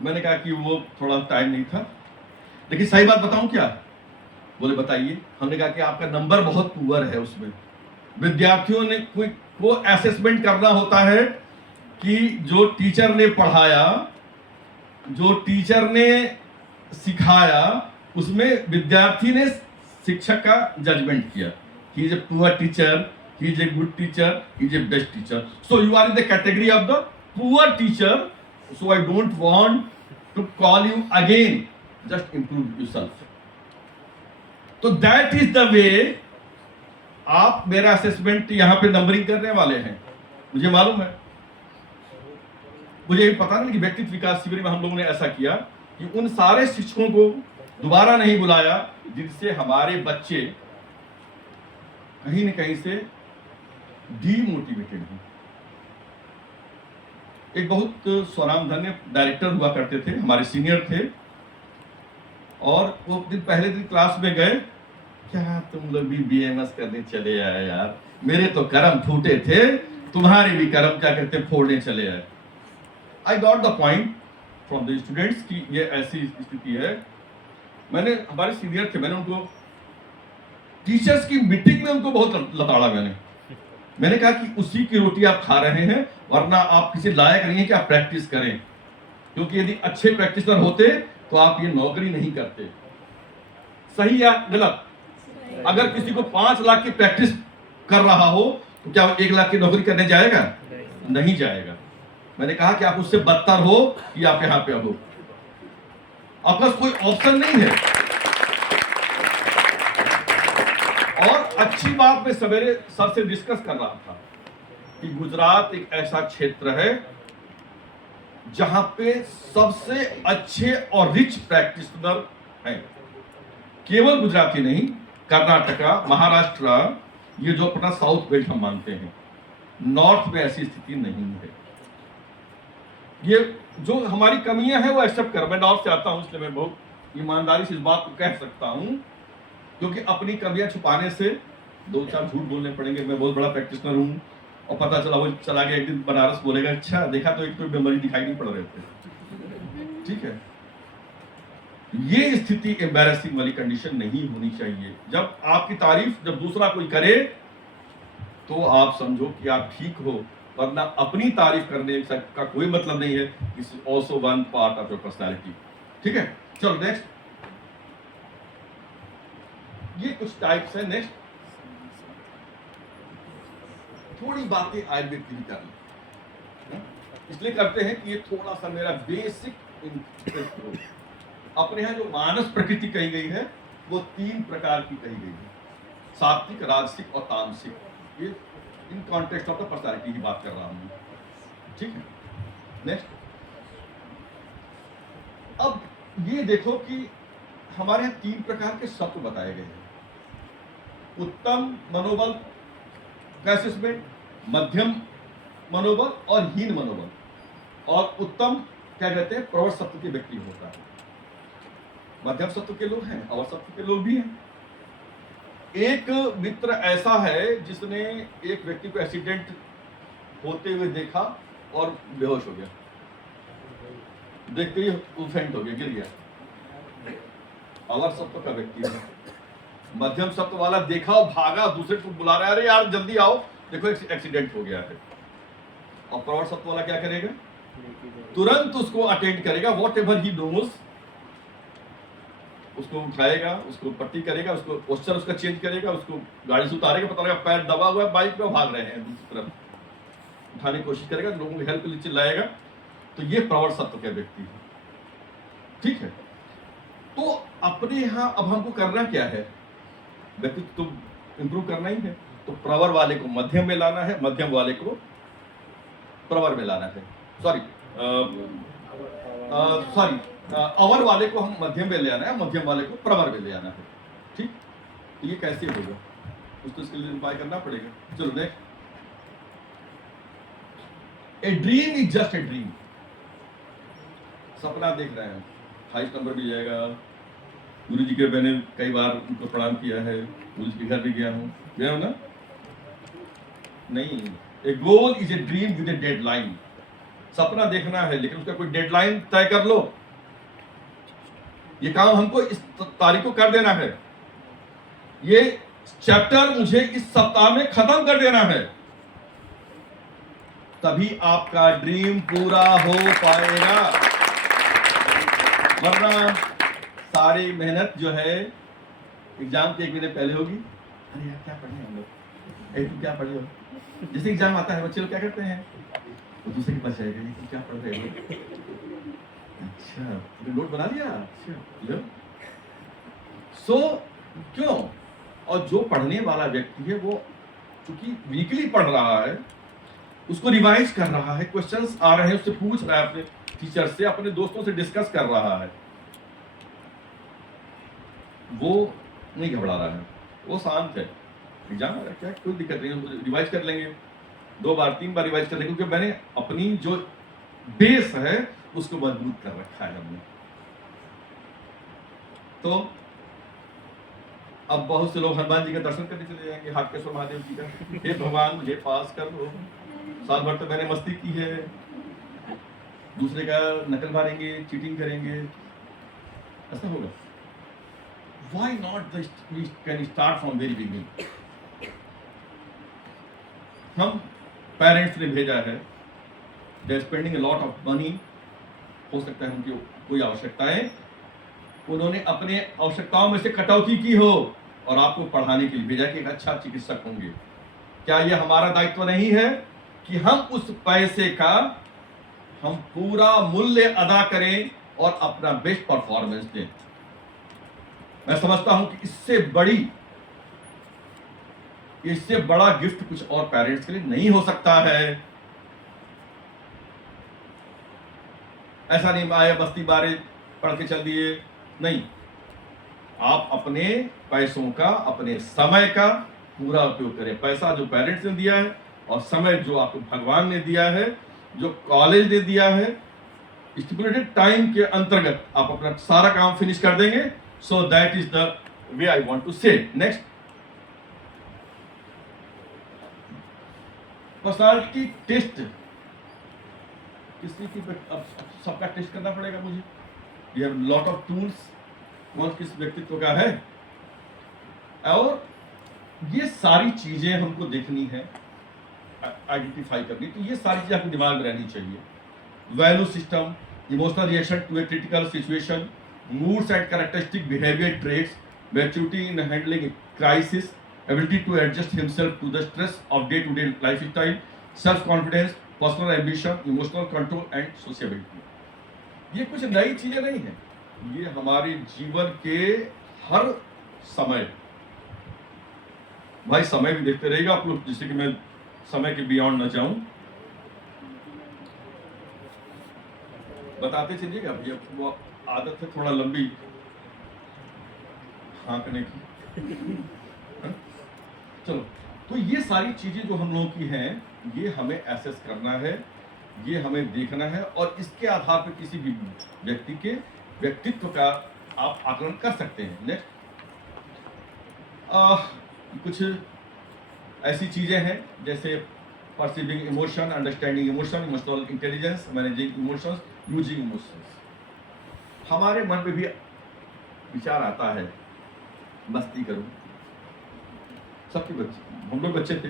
मैंने कहा कि वो थोड़ा टाइम नहीं था, लेकिन सही बात बताऊं क्या? बोले बताइए। हमने कहा कि आपका नंबर बहुत पुअर है। उसमें विद्यार्थियों ने को असेसमेंट करना होता है कि जो टीचर ने पढ़ाया, जो टीचर ने सिखाया, उसमें विद्यार्थी ने शिक्षक का जजमेंट किया। He is a poor teacher, he is a good teacher, he is a best teacher. So you are in the category of the poor teacher, so I don't want to call you again, just improve yourself. तो that is the way आप मेरा assessment यहां पे numbering करने वाले हैं, मुझे मालूम है। मुझे पता नहीं कि व्यक्तित्व विकास शिविर में हम लोगों ने ऐसा किया कि उन सारे शिक्षकों को दोबारा नहीं बुलाया जिनसे हमारे बच्चे कहीं न कहीं से डीमोटिवेटेड हैं। एक बहुत स्वनामधन्य डायरेक्टर हुआ करते थे, हमारे सीनियर थे, और वो पहले दिन क्लास में गए, क्या तुम लोग भी बीएमएस करने चले आए यार, मेरे तो कर्म फूटे थे, तुम्हारे भी कर्म क्या कहते फोड़ने चले आए। I got the point from the students कि ये ऐसी स्थिति है। मैंने, हमारे सीनियर थे, मैंने उनको टीचर्स की मीटिंग में उनको बहुत लताड़ा। मैंने कहा कि उसी की रोटी आप खा रहे हैं, वरना आप किसी लायक नहीं है कि आप प्रैक्टिस करें, क्योंकि यदि अच्छे प्रैक्टिसर होते तो आप ये नौकरी नहीं करते। सही या गलत? अगर किसी को 5 लाख की प्रैक्टिस कर रहा हो तो क्या 1 लाख की नौकरी करने जाएगा? नहीं जाएगा। मैंने कहा कि आप उससे बदतर हो कि आप यहां पे हो, आपके पास कोई ऑप्शन नहीं है। और अच्छी बात मैं सवेरे सर से डिस्कस कर रहा था कि गुजरात एक ऐसा क्षेत्र है जहां पे सबसे अच्छे और रिच प्रैक्टिशनर हैं। केवल गुजराती नहीं, कर्नाटका, महाराष्ट्र, ये जो अपना साउथ बेल्ट हम मानते हैं, नॉर्थ में ऐसी स्थिति नहीं है। ये जो हमारी कमियां हैं वो एक्सेप्ट कर, मैं नॉर्थ से आता हूं इसलिए मैं बहुत ईमानदारी से इस बात को कह सकता हूं, क्योंकि अपनी कमियां छुपाने से 2-4 झूठ बोलने पड़ेंगे। मैं बहुत बड़ा प्रैक्टिशनर हूं और पता चला वो चला गया, एक दिन बनारस बोलेगा, अच्छा देखा तो एक तो मेमोरी दिखाई नहीं पड़ रहे थे। ठीक है, ये स्थिति एम्बैरेसिंग वाली कंडीशन नहीं होनी चाहिए। जब आपकी तारीफ जब दूसरा कोई करे तो आप समझो कि आप ठीक हो, वरना अपनी तारीफ करने का कोई मतलब नहीं है। It's also one part of your personality. ठीक है, चलो नेक्स्ट। ये कुछ टाइप्स है। नेक्स्ट, थोड़ी बातें आयुर्वेद की भी कर ली, इसलिए करते हैं कि ये थोड़ा सा मेरा बेसिक इंटरेस्ट हो। अपने यहाँ जो मानस प्रकृति कही गई है वो 3 प्रकार की कही गई है, सात्विक, राजसिक और तामसिक। ये in context of the personality की बात कर रहा हूं। ठीक है, नेक्स्ट। अब ये देखो कि हमारे यहाँ 3 प्रकार के सत्व बताए गए हैं। उत्तम मनोबल का असेसमेंट, मध्यम मनोबल और हीन मनोबल। और उत्तम क्या कहते हैं, प्रवर सत्व के व्यक्ति होता है। मध्यम सत्व के लोग हैं, अवर सत्व के लोग भी हैं। एक मित्र ऐसा है जिसने एक व्यक्ति को एक्सीडेंट होते हुए देखा और बेहोश हो गया, देखते ही वो फेंट हो गया, गिर गया। अवर सत्व का व्यक्ति है। मध्यम सत्व वाला देखा और भागा, दूसरे को बुला रहा है, अरे यार जल्दी आओ, देखो एक्सीडेंट हो गया है। और प्रवर सत्व वाला क्या करेगा, तुरंत उसको अटेंड करेगा, वॉट एवर ही नोज, उसको उठाएगा, उसको पट्टी करेगा, उसको पोस्चर उसका चेंज करेगा, उसको गाड़ी से उतारेगा, पता लगा पैर दबा हुआ है, बाइक पे भाग रहे हैं, दूसरी तरफ उठाने की कोशिश करेगा, लोगों की हेल्प के लिए चिल्लाएगा। तो ये प्रवर सत्व का व्यक्ति है। ठीक है, तो अपने यहां अब हमको करना क्या है, व्यक्तित्व तो इंप्रूव करना ही है। तो प्रवर वाले को मध्यम में लाना है, मध्यम वाले को प्रवर में लाना है। सॉरी, अवर वाले को हम मध्यम में ले आना है, मध्यम वाले को प्रवर में ले आना है। ठीक, तो ये कैसे होगा, उसको इसके लिए उपाय करना पड़ेगा। चलो next. A dream is just a dream. सपना देख रहे हैं, 28 नंबर भी जाएगा। गुरु जी के मैंने कई बार उनको प्रणाम किया है, गुरु जी के घर भी गया हूँ, गया हूँ ना? नहीं, a goal is a dream with a deadline. सपना देखना है लेकिन उसका कोई डेडलाइन तय कर लो, ये काम हमको इस तारीख को कर देना है, ये चैप्टर मुझे इस सप्ताह में खत्म कर देना है, तभी आपका ड्रीम पूरा हो पाएगा। वरना सारी मेहनत जो है एग्जाम के 1 महीने पहले होगी, अरे यार क्या पढ़े हम लोग, तुम क्या पढ़े हो, जैसे एग्जाम आता है बच्चे लोग क्या करते हैं, वो दूसरे के पास जाएगा, तुम क्या पढ़ रहे हो, अच्छा तुमने नोट बना लिया, अच्छा लो। सो क्यों? और जो पढ़ने वाला व्यक्ति है वो चूंकि वीकली पढ़ रहा है, उसको रिवाइज कर रहा है, क्वेश्चंस आ रहे हैं, उससे पूछ रहा है, अपने टीचर से, अपने दोस्तों से डिस्कस कर रहा है, वो नहीं घबरा रहा है, वो शांत है। एग्जाम आ रहा है, क्या कोई दिक्कत नहीं है, रिवाइज कर लेंगे, 2 बार 3 बार रिवाइज कर लेंगे, क्योंकि मैंने अपनी जो बेस है उसको मजबूत कर रखा है हमने। तो अब बहुत से लोग हनुमान जी का दर्शन करने चले जाएंगे, हाटकेश्वर महादेव जी का, हे भगवान मुझे पास कर दो, साल भर तो मैंने मस्ती की है, दूसरे का नकल मारेंगे, चीटिंग करेंगे, ऐसा होगा। Why not we can start from very beginning? हम पेरेंट्स ने भेजा है, they are spending a lot of money, हो सकता है उनकी कोई आवश्यकताएं, उन्होंने अपने आवश्यकताओं में से कटौती की हो और आपको पढ़ाने के लिए भेजा कि एक अच्छा चिकित्सक होंगे। क्या यह हमारा दायित्व नहीं है कि हम उस पैसे का हम पूरा मूल्य अदा करें और अपना बेस्ट परफॉर्मेंस दें? मैं समझता हूं कि इससे बड़ा गिफ्ट कुछ और पेरेंट्स के लिए नहीं हो सकता है। ऐसा नहीं आया बस्ती बारे पढ़ के चल दिए, नहीं, आप अपने पैसों का, अपने समय का पूरा उपयोग करें। पैसा जो पेरेंट्स ने दिया है और समय जो आपको भगवान ने दिया है, जो कॉलेज ने दिया है, स्टिपुलेटेड टाइम के अंतर्गत आप अपना सारा काम फिनिश कर देंगे। So that is the way I want to say. Next, personality test, किसी की अब सबका टेस्ट करना पड़ेगा मुझे। We have lot of tools, कौन किस व्यक्तित्व का है, और ये सारी चीजें हमको देखनी है, आइडेंटिफाई करनी। तो ये सारी चीजें आपके दिमाग में रहनी चाहिए। Value system, emotional reaction to a critical situation, moods and characteristic behavior traits, maturity in handling crisis, ability to adjust himself to the stress of day-to-day lifestyle, self-confidence, personal ambition, emotional control and sociability। ये कुछ नई चीजें नहीं है, ये हमारे जीवन के हर समय, भाई समय भी देखते रहेगा आप लोग, जिससे कि मैं समय के बियॉन्ड न जाऊं, बताते चलिएगा। भैया वो आदत है थोड़ा लंबी हाँकने की। चलो, तो ये सारी चीजें जो हम लोगों की हैं, ये हमें एसेस करना है, ये हमें देखना है, और इसके आधार पर किसी भी व्यक्ति के व्यक्तित्व का आप आकलन कर सकते हैं। नेक्स्ट, कुछ ऐसी चीजें हैं जैसे perceiving emotion, understanding emotion, emotional intelligence, managing emotions, using emotions. हमारे मन में भी विचार आता है, मस्ती करूं, सबके बच्चे, हम लोग बच्चे थे,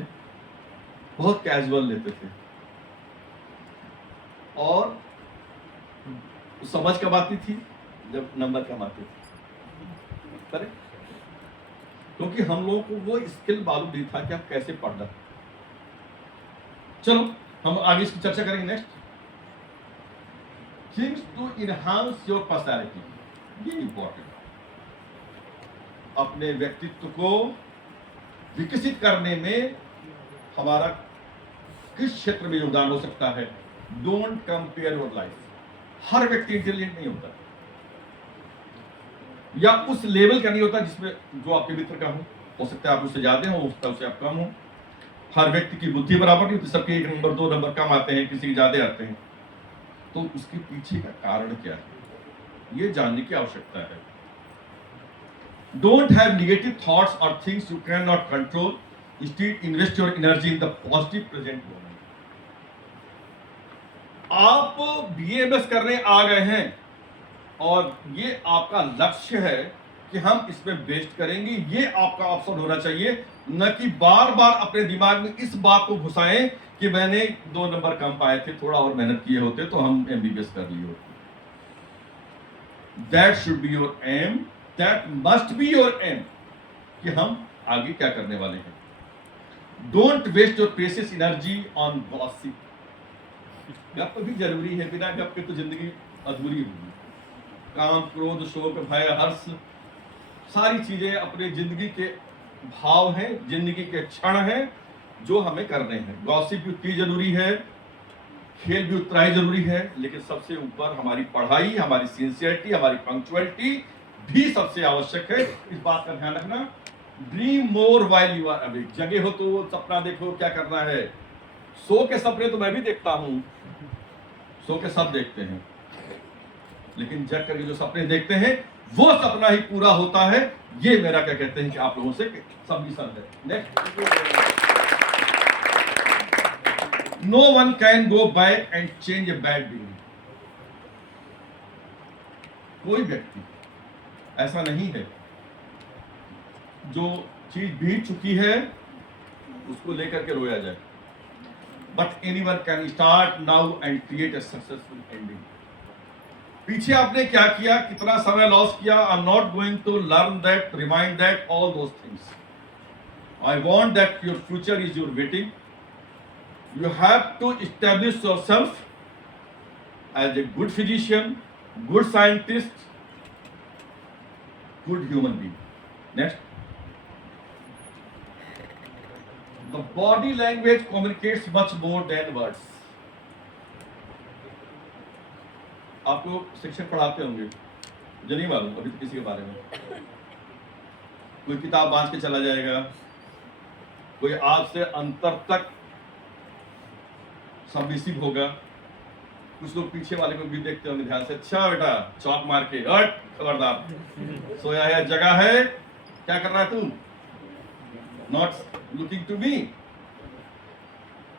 बहुत कैजुअल लेते थे, और समझ कब आती थी? जब नंबर कम आते थे। करेक्ट? क्योंकि हम लोगों को वो स्किल मालूम नहीं था कि आप कैसे पढ़ना। चलो, हम आगे इसकी चर्चा करेंगे। Next, things to enhance your personality, ये इंपॉर्टेंट। अपने व्यक्तित्व को विकसित करने में हमारा किस क्षेत्र में योगदान हो सकता है? Don't compare your life. हर व्यक्ति इंटेलिजेंट नहीं होता, या उस लेवल का नहीं होता जिसमें जो आपके मित्र का हो सकता है आप उससे ज्यादा हो सकता है उससे आप कम हो। हर व्यक्ति की बुद्धि बराबर नहीं होती, सबके 1 नंबर 2 नंबर कम आते हैं, किसी के ज्यादा आते हैं। तो उसके पीछे का कारण क्या है, ये जानने की आवश्यकता है। डोंट हैव नेगेटिव थॉट्स और things you can not control, instead invest your energy in the positive present moment. आप बीएमएस करने आ गए हैं और ये आपका लक्ष्य है कि हम इसमें बेस्ट करेंगे, ये आपका ऑप्शन होना चाहिए, न कि बार बार अपने दिमाग में इस बात को घुसाएं कि मैंने 2 नंबर कम पाए थे, थोड़ा और मेहनत किए होते तो हम एमबीबीएस कर लिए होते। That should be your aim, that must be your aim, कि हम आगे क्या करने वाले हैं। Don't waste your precious energy on gossip. गप भी जरूरी है, बिना गप के तो जिंदगी अधूरी होगी। काम, क्रोध, शोक, भय, हर्ष सारी चीजें अपने जिंदगी के भाव हैं, जिंदगी के क्षण हैं जो हमें करने हैं। गॉसिप भी उतनी जरूरी है, खेल भी उतना ही जरूरी है, लेकिन सबसे ऊपर हमारी पढ़ाई, हमारी सिंसियरिटी, हमारी पंक्चुअलिटी भी सबसे आवश्यक है। इस बात का ध्यान रखना। Dream more while you are awake. जगे हो तो सपना देखो, क्या करना है। सो के सपने तो मैं भी देखता हूं, सो के सब देखते हैं, लेकिन जग करके जो सपने देखते हैं वो सपना ही पूरा होता है। ये मेरा क्या कहते हैं कि आप लोगों से सबमिशन है। Next, no one can go back and change a bad beginning. कोई व्यक्ति ऐसा नहीं है जो चीज बीत चुकी है उसको लेकर के रोया जाए। But anyone can start now and create a successful ending. पीछे आपने क्या किया, कितना समय लॉस किया, I am not going to learn that, remind that, all those things. I want that your future is your waiting. You have to establish yourself as a good physician, good scientist, good human being. Next. The body language communicates much more than words. आपको शिक्षक पढ़ाते होंगे, मुझे नहीं मालूम अभी तो किसी के बारे में। कोई किताब बांध के चला जाएगा, कोई आज से अंतर तक सबमिसिव होगा। कुछ लोग पीछे वाले को भी देखते होंगे ध्यान से, अच्छा बेटा चौक मार के, हट खबरदार, सोया है, जगह है, क्या कर रहा है तू, not looking to me.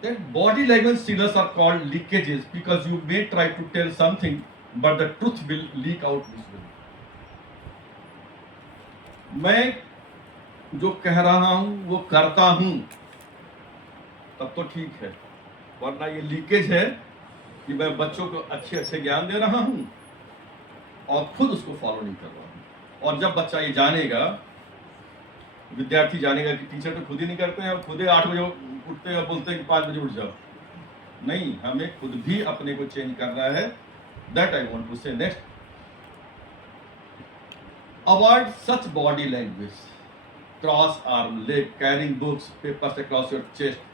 Then body language signals are called leakages because you may try to tell something but the truth will leak out visually. मैं जो कह रहा हूं वो करता हूं तब तो ठीक है, वरना ये लीकेज है कि मैं बच्चों को अच्छे अच्छे ज्ञान दे रहा हूं और खुद उसको फॉलो नहीं कर रहा हूं। और जब बच्चा ये जानेगा, विद्यार्थी जानेगा कि टीचर तो खुद ही नहीं करते हैं और खुद ही 8 बजे उठते हैं और बोलते हैं कि 5 बजे उठ जाओ। नहीं, हमें खुद भी अपने को चेंज करना है। That I want to say. Next, avoid such body language, cross arm, leg, carrying books, papers across your chest.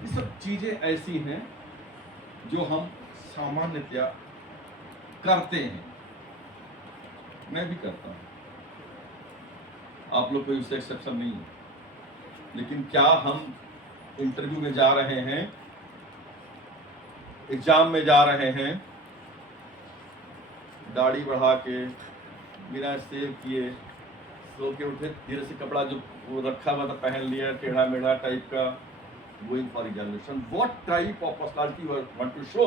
ये सब चीजें ऐसी हैं जो हम सामान्यतया करते हैं, मैं भी करता हूं, आप लोग कोई उससे एक्सेप्शन नहीं है। लेकिन क्या हम इंटरव्यू में जा रहे हैं, एग्जाम में जा रहे हैं, दाढ़ी बढ़ा के, बिना सेव किए, सो के उठे, धीरे से कपड़ा जो वो रखा हुआ था पहन लिया, टेढ़ा मेढ़ा टाइप का, going for examination? What type of personality you want to show?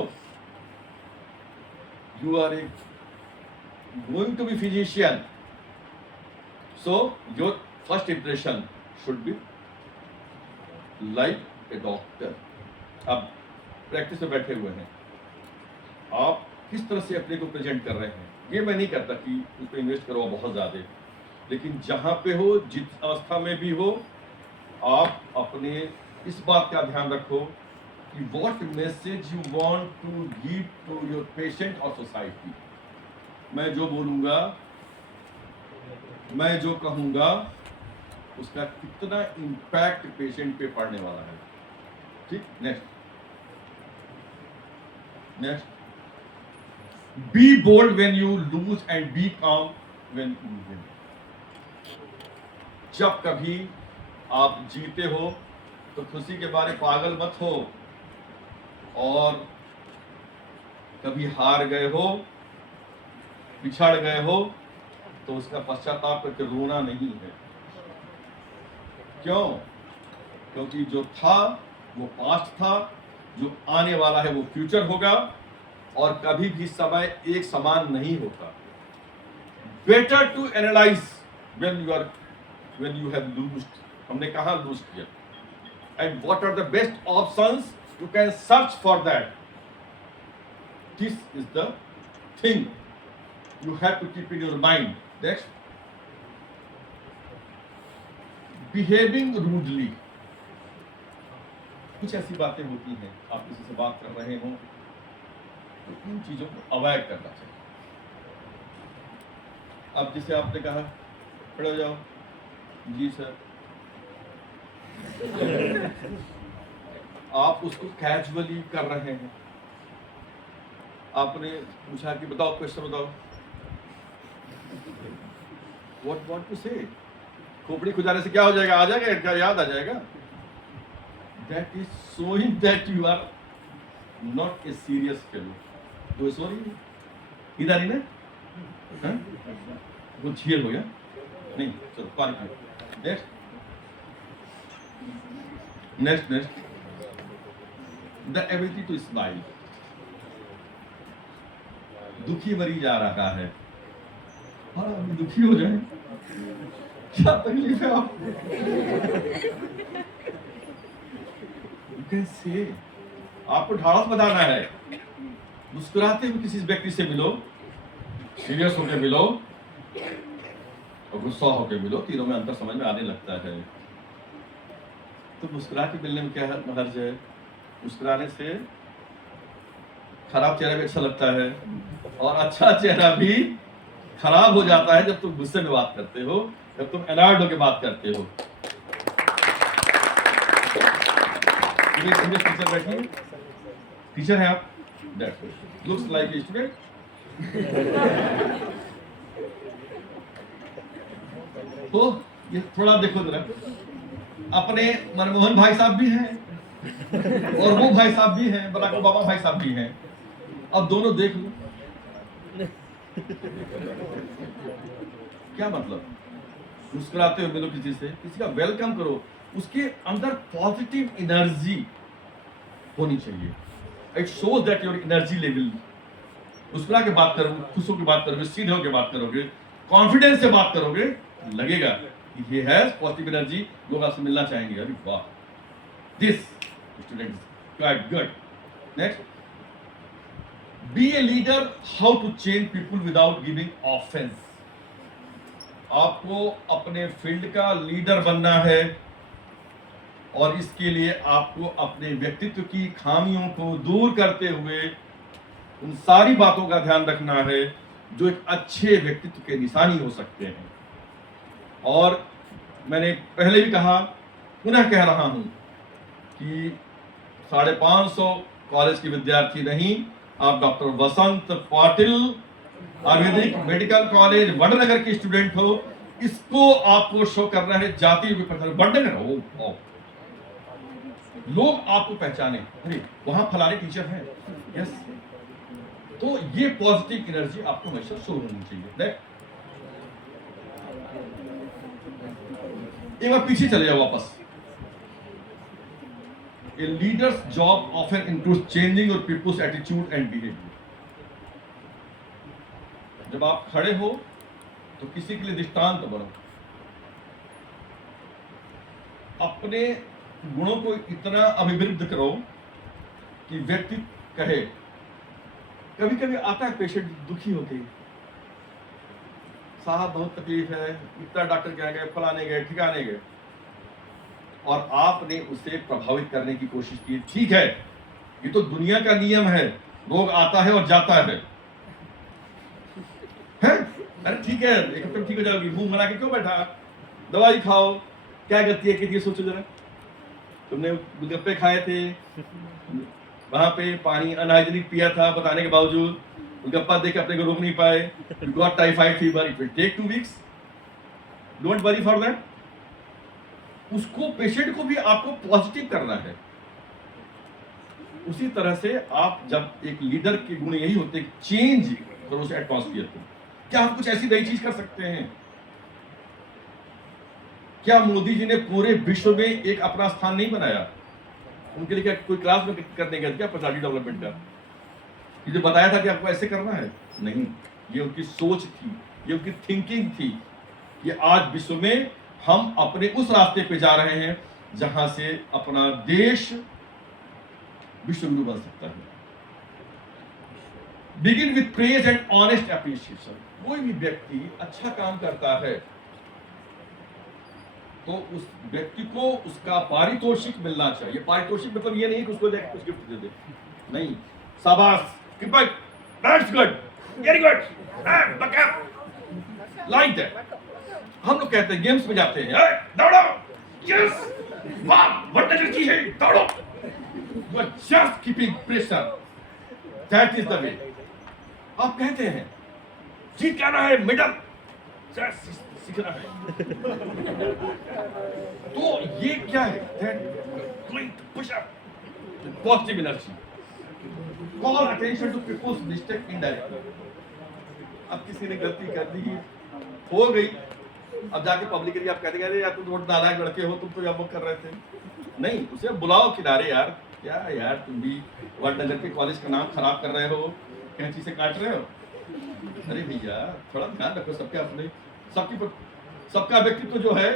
You are going to be physician, so your first impression should be like a doctor. अब प्रैक्टिस में बैठे हुए हैं, आप किस तरह से अपने को प्रेजेंट कर रहे हैं, ये मैं नहीं कहता कि उस पर इन्वेस्ट करो बहुत ज़्यादा, लेकिन जहाँ पे हो, जिस अवस्था में भी हो, आप अपने इस बात का ध्यान रखो कि what message you want to give to your patient और सोसाइटी। मैं जो बोलूँगा, मैं जो कहूँगा, उसका कितना इम्पैक्ट पेशेंट पे पड़ने वाला है। ठीक, next, be bold when you lose and be calm when you win. जब कभी आप जीते हो तो खुशी के बारे पागल मत हो, और कभी हार गए हो, पिछड़ गए हो, तो उसका पश्चाताप करके रोना नहीं है। क्यों? क्योंकि जो था वो पास्ट था, जो आने वाला है वो फ्यूचर होगा, और कभी भी समय एक समान नहीं होता। Better to analyse when you have lost, हमने कहाँ लूज किया, and what are the best options, you can search for that. This is the thing you have to keep in your mind. Next, behaving rudely. कुछ ऐसी बातें होती हैं, आप किसी से बात कर रहे हो तो इन चीजों को अवॉइड करना चाहिए। अब जैसे आपने कहा खड़े हो जाओ। जी सर। आप उसको कैजुअली कर रहे हैं। आपने पूछा कि बताओ, क्वेश्चन बताओ, व्हाट टू से। खोपड़ी खुजाने से क्या हो जाएगा? आ जाएगा, क्या याद आ जाएगा? That is showing that you are not a serious fellow. तो सॉरी इधर ही ना, हाँ? वो झील हो गया नहीं। चलो पानी पियो। Next the ability to smile. दुखी मरीज आ रहा है, हाँ अभी दुखी हो जाए, क्या तकलीफ है आपको? कैसे आपको ढाढ़स बताना है। मुस्कुराते हुए किसी व्यक्ति से मिलो, सीरियस होकर मिलो और गुस्सा होकर मिलो, तीनों में अंतर समझ में आने लगता है। तो मुस्कुरा के मिलने में क्या हर्ज है? मुस्कुराने से खराब चेहरा भी अच्छा लगता है और अच्छा चेहरा भी खराब हो जाता है जब तुम गुस्से में बात करते हो, जब तुम एनर्ड होकर बात करते हो। टीचर बैठिए, टीचर है आप, लुक्स लाइक स्टूडेंट। तो ये थोड़ा देखो जरा, अपने मनमोहन भाई साहब भी हैं और वो भाई साहब भी हैं, बराक ओबामा भाई साहब भी हैं। अब दोनों देख लो, क्या मतलब? मुस्कुराते हुए मिलो किसी से, किसी का वेलकम करो, उसके अंदर पॉजिटिव एनर्जी होनी चाहिए। It shows that your energy level. मुस्कुरा के बात करोगे, खुश होकर बात करोगे, सीधे होकर बात करोगे, कॉन्फिडेंस से बात करोगे, लगेगा कि ये है पॉजिटिव एनर्जी, लोग आपसे मिलना चाहेंगे। अरे वाह, this student quite good. Next, be a leader, how to change people without giving offence. आपको अपने फील्ड का लीडर बनना है और इसके लिए आपको अपने व्यक्तित्व की खामियों को दूर करते हुए उन सारी बातों का ध्यान रखना है जो एक अच्छे व्यक्तित्व के निशानी हो सकते हैं। और मैंने पहले भी कहा, पुनः कह रहा हूं कि 550 कॉलेज के विद्यार्थी नहीं, आप डॉक्टर वसंत पाटिल आयुर्वेदिक मेडिकल कॉलेज वडनगर के स्टूडेंट हो, इसको आपको शो करना है। जाति वडनगर हो, लोग आपको पहचाने, अरे वहां फलाने टीचर हैं, यस। तो ये पॉजिटिव एनर्जी आपको हमेशा शो होनी चाहिए। एक बार पीछे चले जाओ वापस। A leader's job often includes changing your people's attitude and behavior. जब आप खड़े हो तो किसी के लिए दृष्टांत बनो, अपने गुणों को इतना अभिवृद्ध करो कि व्यक्ति कहे। कभी कभी आता है पेशेंट दुखी होके, साहब बहुत तकलीफ है, इतना डॉक्टर के गए, फलाने गए, ठिकाने गए, और आपने उसे प्रभावित करने की कोशिश की। ठीक है, ये तो दुनिया का नियम है, रोग आता है और जाता है। अरे ठीक है, एक हफ्ते ठीक हो जाओगी, मुंह बना के क्यों बैठा? दवाई खाओ, क्या करती है कि सोचो जरा, तुमने गोलगप्पे खाए थे, वहां पे पानी अनहाइजीनिक पिया था, बताने के बावजूद गोलगप्पा देख अपने को रोक नहीं पाए, you got typhoid fever, it will take 2 weeks, don't worry for that. उसको, पेशेंट को भी आपको पॉजिटिव करना है। उसी तरह से आप, जब एक लीडर के गुण यही होते हैं, चेंज करो उस एटमॉस्फेयर को। क्या हम कुछ ऐसी नई चीज कर सकते हैं? क्या मोदी जी ने पूरे विश्व में एक अपना स्थान नहीं बनाया? उनके लिए क्या कोई क्लास में करने गए क्या पर्सनालिटी डेवलपमेंट का? ये जो बताया था कि आपको ऐसे करना है, नहीं, ये उनकी सोच थी, ये उनकी थिंकिंग थी कि आज विश्व में हम अपने उस रास्ते पे जा रहे हैं जहां से अपना देश विश्वगुरु बन सकता है। Begin with praise and honest appreciation. कोई भी व्यक्ति अच्छा काम करता है तो उस व्यक्ति को उसका पारितोषिक मिलना चाहिए। पारितोषिक मतलब ये नहीं कि उसको जाके कुछ गिफ्ट दे दे, नहीं, शाबाश, that's good, very good, like that. हम लोग कहते हैं गेम्स में जाते हैं, दौड़ो, यस, वाह, what energy है, दौड़ो, you are just keeping pressure, that is the way. आप कहते हैं जीत के आना है, मेडल सीखना है, तो ये क्या है, that going to push up positive energy, call attention to people's mistake indirectly. अब किसी ने गलती कर दी, हो गई, अब जाके पब्लिकली आप कहते हैं यार तुम तो नालायक लड़के हो, तुम तो यह कर रहे थे, नहीं, उसे बुलाओ किनारे, यार क्या यार तुम भी वडनगर के कॉलेज का नाम खराब कर रहे हो, कैंची से काट रहे हो, अरे भैया थोड़ा ध्यान रखो, सबके अपने सबका व्यक्तित्व जो है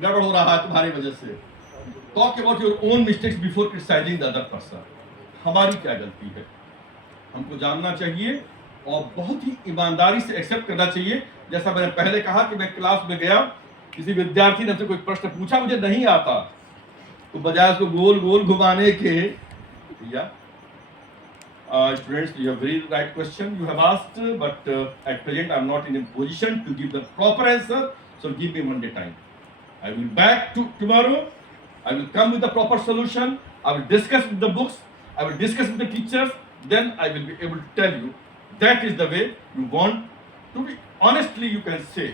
गड़बड़ हो रहा है तुम्हारी वजह से। Talk about your own mistakes before criticising the other person. हमारी क्या गलती है, हमको जानना चाहिए और बहुत ही ईमानदारी से एक्सेप्ट करना चाहिए। जैसा मैंने पहले कहा कि मैं क्लास में गया, किसी विद्यार्थी ने मुझसे कोई प्रश्न पूछा, मुझे नहीं आता, तो बजाय उसको गोल गोल घुमाने के, भैया students, you have very right question you have asked, but at present I am not in a position to give the proper answer, so give me Monday time. I will back to tomorrow, I will come with the proper solution, I will discuss with the books, I will discuss with the teachers, then I will be able to tell you that is the way you want to be. Honestly you can say,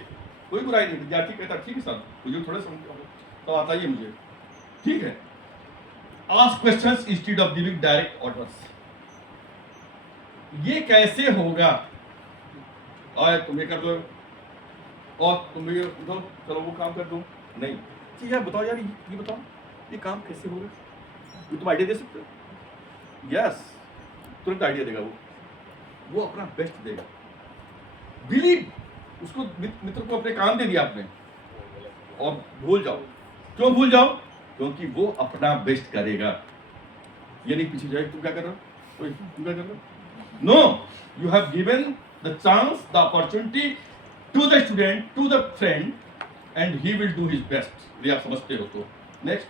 कोई बुराई नहीं, विद्यार्थी कहता ठीक है sir, मुझे थोड़ा समझ तो आता ही है मुझे, ठीक है। Ask questions instead of giving direct orders. ये कैसे होगा, और तुम ये कर दो और तुम ये उठो, चलो वो काम कर दो, नहीं ठीक है, बताओ यार ये बताओ ये काम कैसे होगा, ये तुम आइडिया दे सकते हो, यस, तुरंत आइडिया देगा वो अपना बेस्ट देगा। बिलीव, उसको मित्र को अपने काम दे दिया आपने और भूल जाओ, क्यों भूल जाओ, क्योंकि वो अपना बेस्ट करेगा, ये नहीं पीछे जाए तुम क्या कर रहे हो, तुम क्या कर रहे हो। No, you have given the chance, the opportunity to the student, to the friend, and he will do his best. ये आप समझते हो तो। Next,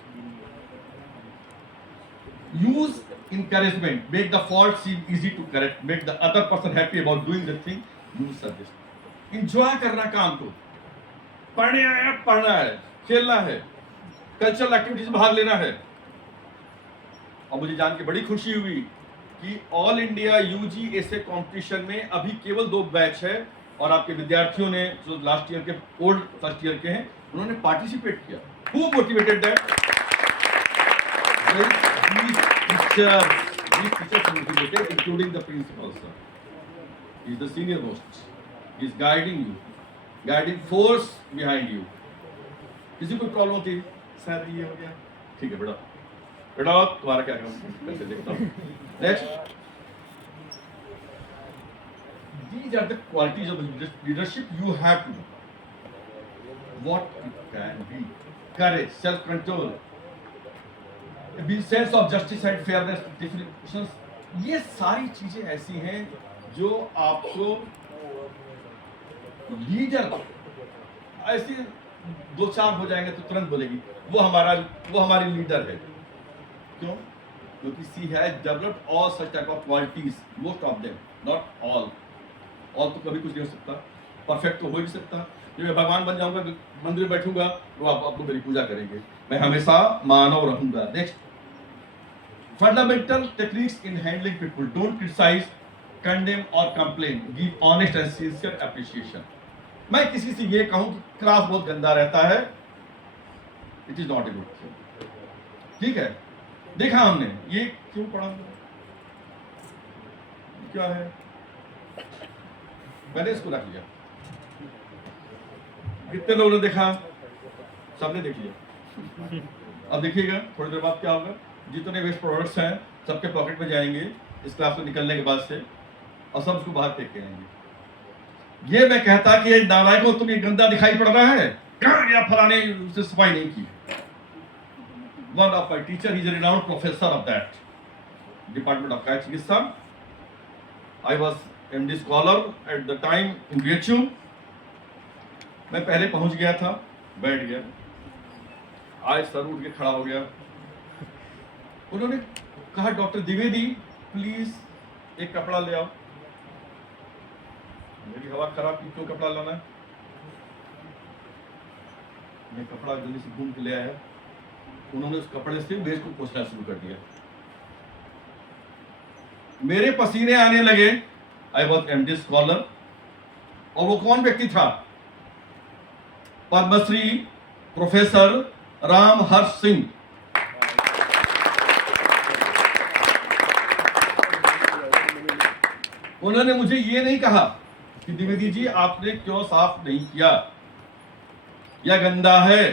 use encouragement, make the fault seem easy to correct, make the other person happy about doing the thing you suggest. Enjoy करना काम को, पढ़ने आया पढ़ना है, खेलना है, कल्चरल एक्टिविटीज में भाग लेना है। और मुझे जान के बड़ी खुशी हुई कि ऑल इंडिया यूजी एसे कंपटीशन में अभी केवल 2 बैच है और आपके विद्यार्थियों ने जो लास्ट ईयर के ओल्ड फर्स्ट ईयर के हैं उन्होंने पार्टिसिपेट किया। Who motivated that? these teachers motivated, including the principal sir. He is the senior most. He is guiding force behind you. किसी को प्रॉब्लम होती है, सर ये हो गया, ठीक है बेटा तुम्हारा क्या काम, कैसे देखता हूँ। Next, these are the qualities of leadership you have to know. What it can be: courage, self-control, sense of justice and fairness, definitions. ये सारी चीजें ऐसी हैं जो आपको लीडर ऐसी 2-4 हो जाएंगे तो तुरंत बोलेगी वो हमारी लीडर है। क्यों? क्योंकि she has developed all such type of qualities, most of them, not all तो कभी कुछ नहीं हो सकता, परफेक्ट तो हो ही नहीं सकता। जब मैं भगवान बन जाऊंगा, मंदिर में बैठूंगा तो आप लोग मेरी पूजा करेंगे, मैं हमेशा मानव रहूंगा। Next, fundamental techniques in handling people: don't criticise, condemn और complain, give honest and sincere appreciation. मैं किसी से ये कहूं कि क्लास बहुत गंदा रहता है, it is not a good thing, ठीक है। देखा हमने ये क्यों पढ़ा, क्या है, मैंने इसको रख लिया, कितने लोगों ने देखा, सबने देख लिया। अब देखिएगा थोड़ी देर बाद क्या होगा, जितने वेस्ट प्रोडक्ट्स हैं सबके पॉकेट में जाएंगे इस क्लास में निकलने के बाद से, और सब उसको बाहर फेंक के आएंगे। ये मैं कहता कि नालायकों तुम ये गंदा दिखाई पड़ रहा है, कहाँ गया फलाने, उससे सफाई नहीं की। One of my teacher, he is a renowned professor of that department of Kaya Chikitsa. I was MD scholar at the time in BHU. मैं पहले पहुंच गया था, बैठ गया, आज सर उठ के खड़ा हो गया। उन्होंने कहा डॉक्टर द्विवेदी प्लीज एक कपड़ा ले आओ। मेरी हवा खराब की, क्यों कपड़ा लाना है? मैं कपड़ा जल्दी से घूम के ले आया, उन्होंने उस कपड़े से मेज को पोंछना शुरू कर दिया, मेरे पसीने आने लगे। I was MD scholar. और वो कौन व्यक्ति था? पद्मश्री प्रोफेसर रामहर्ष सिंह। उन्होंने मुझे ये नहीं कहा कि द्विवेदी जी आपने क्यों साफ नहीं किया, या गंदा है।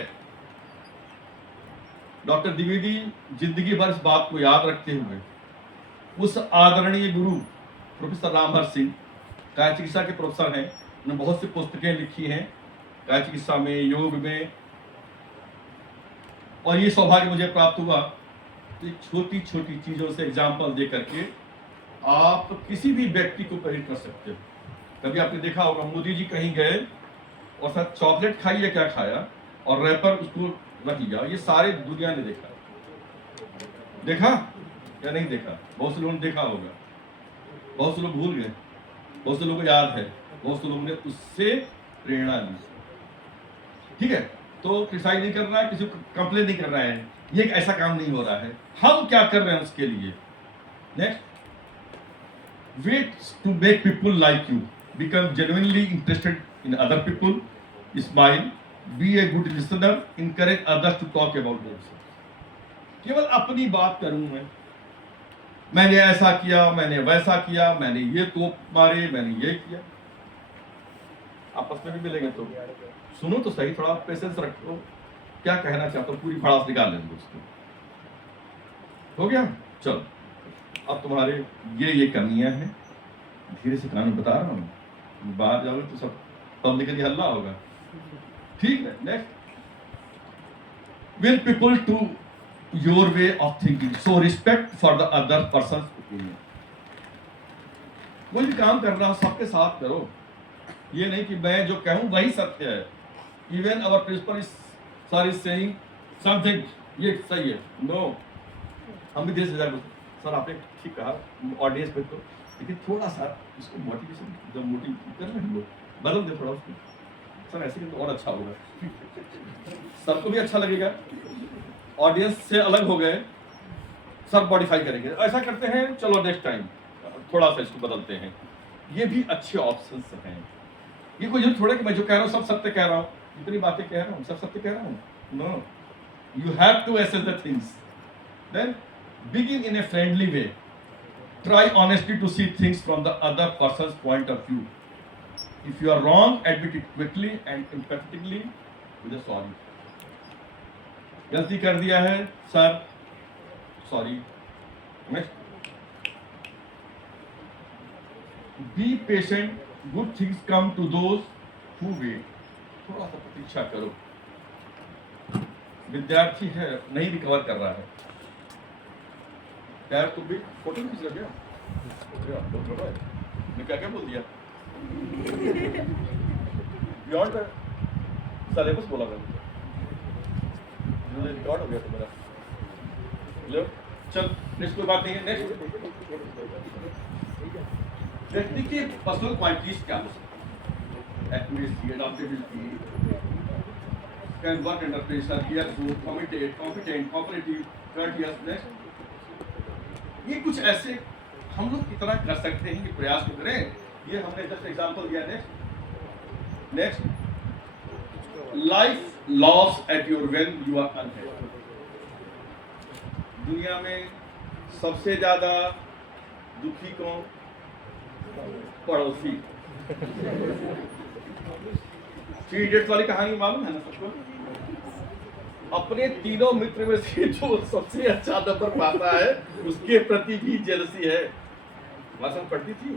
डॉक्टर द्विवेदी जिंदगी भर इस बात को याद रखते हुए उस आदरणीय गुरु प्रोफेसर रामहर्ष सिंह काया चिकित्सा के प्रोफेसर हैं, उन्होंने बहुत सी पुस्तकें लिखी हैं काया चिकित्सा में, योग में। और ये सौभाग्य मुझे प्राप्त हुआ कि छोटी छोटी चीजों से एग्जाम्पल दे करके आप किसी भी व्यक्ति को प्रेरित कर सकते हो। कभी आपने देखा होगा मोदी जी कहीं गए और साथ चॉकलेट खाई या क्या खाया और रैपर उसको रख लिया, ये सारे दुनिया ने देखा या नहीं देखा? बहुत से लोगों ने देखा होगा, बहुत से लोग भूल गए, बहुत से लोगों को याद है, बहुत से लोगों ने उससे प्रेरणा ली। ठीक है, तो क्रिटिसाइज नहीं कर रहा है, किसी को कंप्लेन नहीं कर रहा है, ये एक ऐसा काम नहीं हो रहा है। हम क्या कर रहे हैं उसके लिए? Next, ways to make people like you, become genuinely interested in other people, smile, be a good listener, encourage others to talk about themselves। केवल अपनी बात करूं मैंने ऐसा किया, मैंने वैसा किया, मैंने ये तोप मारे, मैंने ये किया। आपस में भी मिलेंगे तो सुनो तो सही, थोड़ा पेशेंस रखो, क्या कहना चाहता हूं, पूरी भड़ास निकाल लेंगे उसको। हो गया? चलो, अब तुम्हारे ये कमियां हैं, धीरे से कानून बता रहा हूं, बाहर जाओगे तो सब पब्लिकली हल्ला होगा। ठीक है, next, will people to your way of thinking, so respect for the other person opinion. कोई भी काम कर रहा हो सबके साथ करो, ये नहीं कि मैं जो कहूं वही सत्य है। Even our principal is saying something, ये सही है, नो, हम भी धीरे से सर आपने ठीक कहा ऑडियंस पे, तो लेकिन थोड़ा सा इसको मोटिवेशन जब मोटिव कर रहे हैं लोग, बदल दे थोड़ा उसको, सर ऐसे तो और अच्छा होगा, सर को भी अच्छा लगेगा, ऑडियंस से अलग हो गए, सब मॉडिफाई करेंगे, ऐसा करते हैं, चलो नेक्स्ट टाइम थोड़ा सा इसको बदलते हैं। ये भी अच्छे ऑप्शंस हैं। ये कोई थोड़ा कि मैं जो कह रहा हूँ सब सत्य कह रहा हूँ, जितनी बातें कह रहा हूँ सब सत्य कह रहा हूँ, no, you have to assess the things, then begin in a friendly way, try honestly to see things from the other person's point of view. If you are wrong, admit it quickly and empathetically with a sorry. गलती कर दिया है sir, sorry. Be patient, good things come to those who wait. थोड़ा सा प्रतीक्षा करो। विद्यार्थी है, नहीं रिकवर कर रहा है यार, तुम भी फोटो खींच लगे मैं क्या क्या बोल दिया, बियॉन्ड सिलेबस बोला मैंने, रिकॉर्ड हो गया तो मेरा। लो चल, नेक्स्ट कोई बात नहीं है। नेक्स्ट, व्यक्ति की पर्सनल क्वालिटीज क्या हो सकती है? Accuracy, adaptability, can work under pressure, careful, competent, cooperative, courteous। Next, ये कुछ ऐसे हम लोग कितना कर सकते हैं कि प्रयास तो करें, ये हमने जस्ट एग्जांपल दिया। Next, life loss at your when you are unhappy. दुनिया में सबसे ज्यादा दुखी कौन? पड़ोसी। 3 इडियट्स वाली कहानी मालूम है ना सबको? अपने तीनों मित्र में से जो सबसे अच्छा नंबर पाता है उसके प्रति भी जेलसी है। भाषण पढ़ती थी,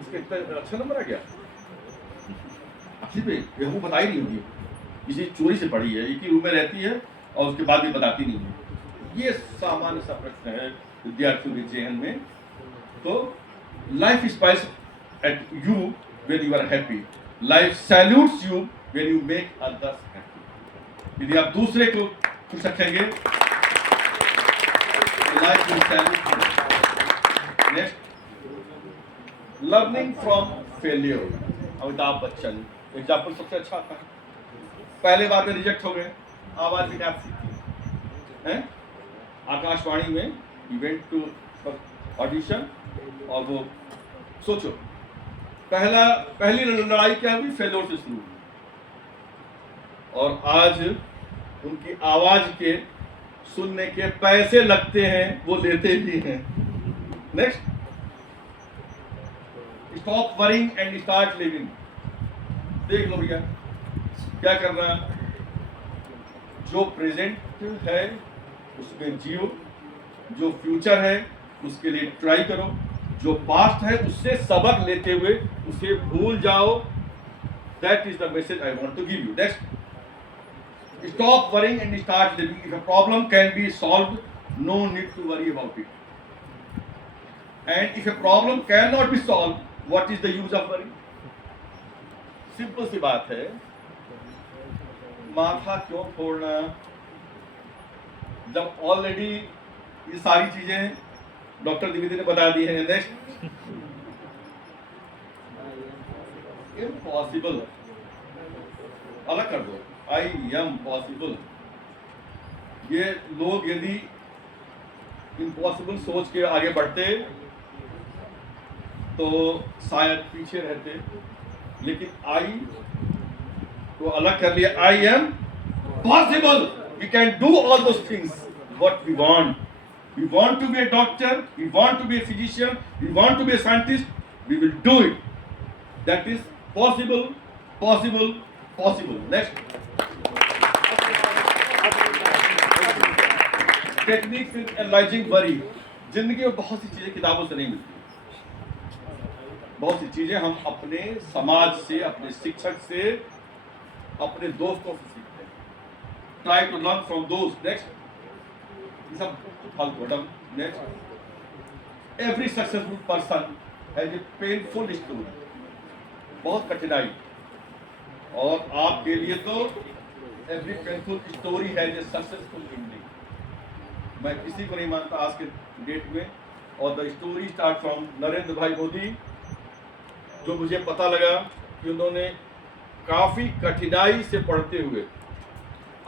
उसके इतना अच्छा नंबर आ गया, ये हमको बताई नहीं होगी, किसी चोरी से पढ़ी है, एक ही रूम में रहती है और उसके बाद भी बताती नहीं है। ये सामान्य सा प्रश्न है विद्यार्थियों के जहन में। तो life smiles at you when you are happy, life salutes you when you make others happy. यदि आप दूसरे को खुश रखेंगे, life will salute you. Next, learning from failure. Amitabh Bachchan example सबसे अच्छा आता है। पहले बार में रिजेक्ट हो गए, आवाज की टैप है आकाशवाणी में इवेंट टू ऑडिशन, और वो सोचो पहली लड़ाई क्या हुई, फेलोर से शुरू हुई, और आज उनकी आवाज के सुनने के पैसे लगते हैं, वो लेते भी हैं। Next, stop worrying and start living. देख लो भैया क्या कर रहा है, जो प्रेजेंट है उसमें जियो, जो फ्यूचर है उसके लिए ट्राई करो, जो पास्ट है उससे सबक लेते हुए उसे भूल जाओ। That is the message I want to give you. Next, stop worrying and start living. If a problem can be solved, no need to worry about it. And if a problem cannot be solved, what is the use of worry? Simple सी बात है, माथा क्यों फोड़ना जब already ये सारी चीजें doctor Dwivedi ने बता दी है। नेक्स्ट, इम्पॉसिबल अलग कर दो, आई एम पॉसिबल। ये लोग यदि इम्पॉसिबल सोच के आगे बढ़ते तो शायद पीछे रहते, लेकिन आई को अलग कर लिया, I am possible, we can do all those things what we want. We want to be a doctor, we want to be a physician, we want to be a scientist, we will do it. That is possible, possible, possible. Next, techniques in analysing worry. जिंदगी में बहुत सी चीजें किताबों से नहीं मिलती, बहुत सी चीजें हम अपने समाज से, अपने शिक्षक से, अपने दोस्तों से सीखते हैं। ट्राई टू लर्न फ्रॉम दोस्त। नेक्स्ट, ये सब फालतूडम। Next, every successful person has a painful story, बहुत कठिनाई, और आपके लिए तो every painful story has a successful ending. मैं किसी को नहीं मानता आज के डेट में, और the story start from Narendra भाई मोदी, जो मुझे पता लगा कि उन्होंने काफी कठिनाई से पढ़ते हुए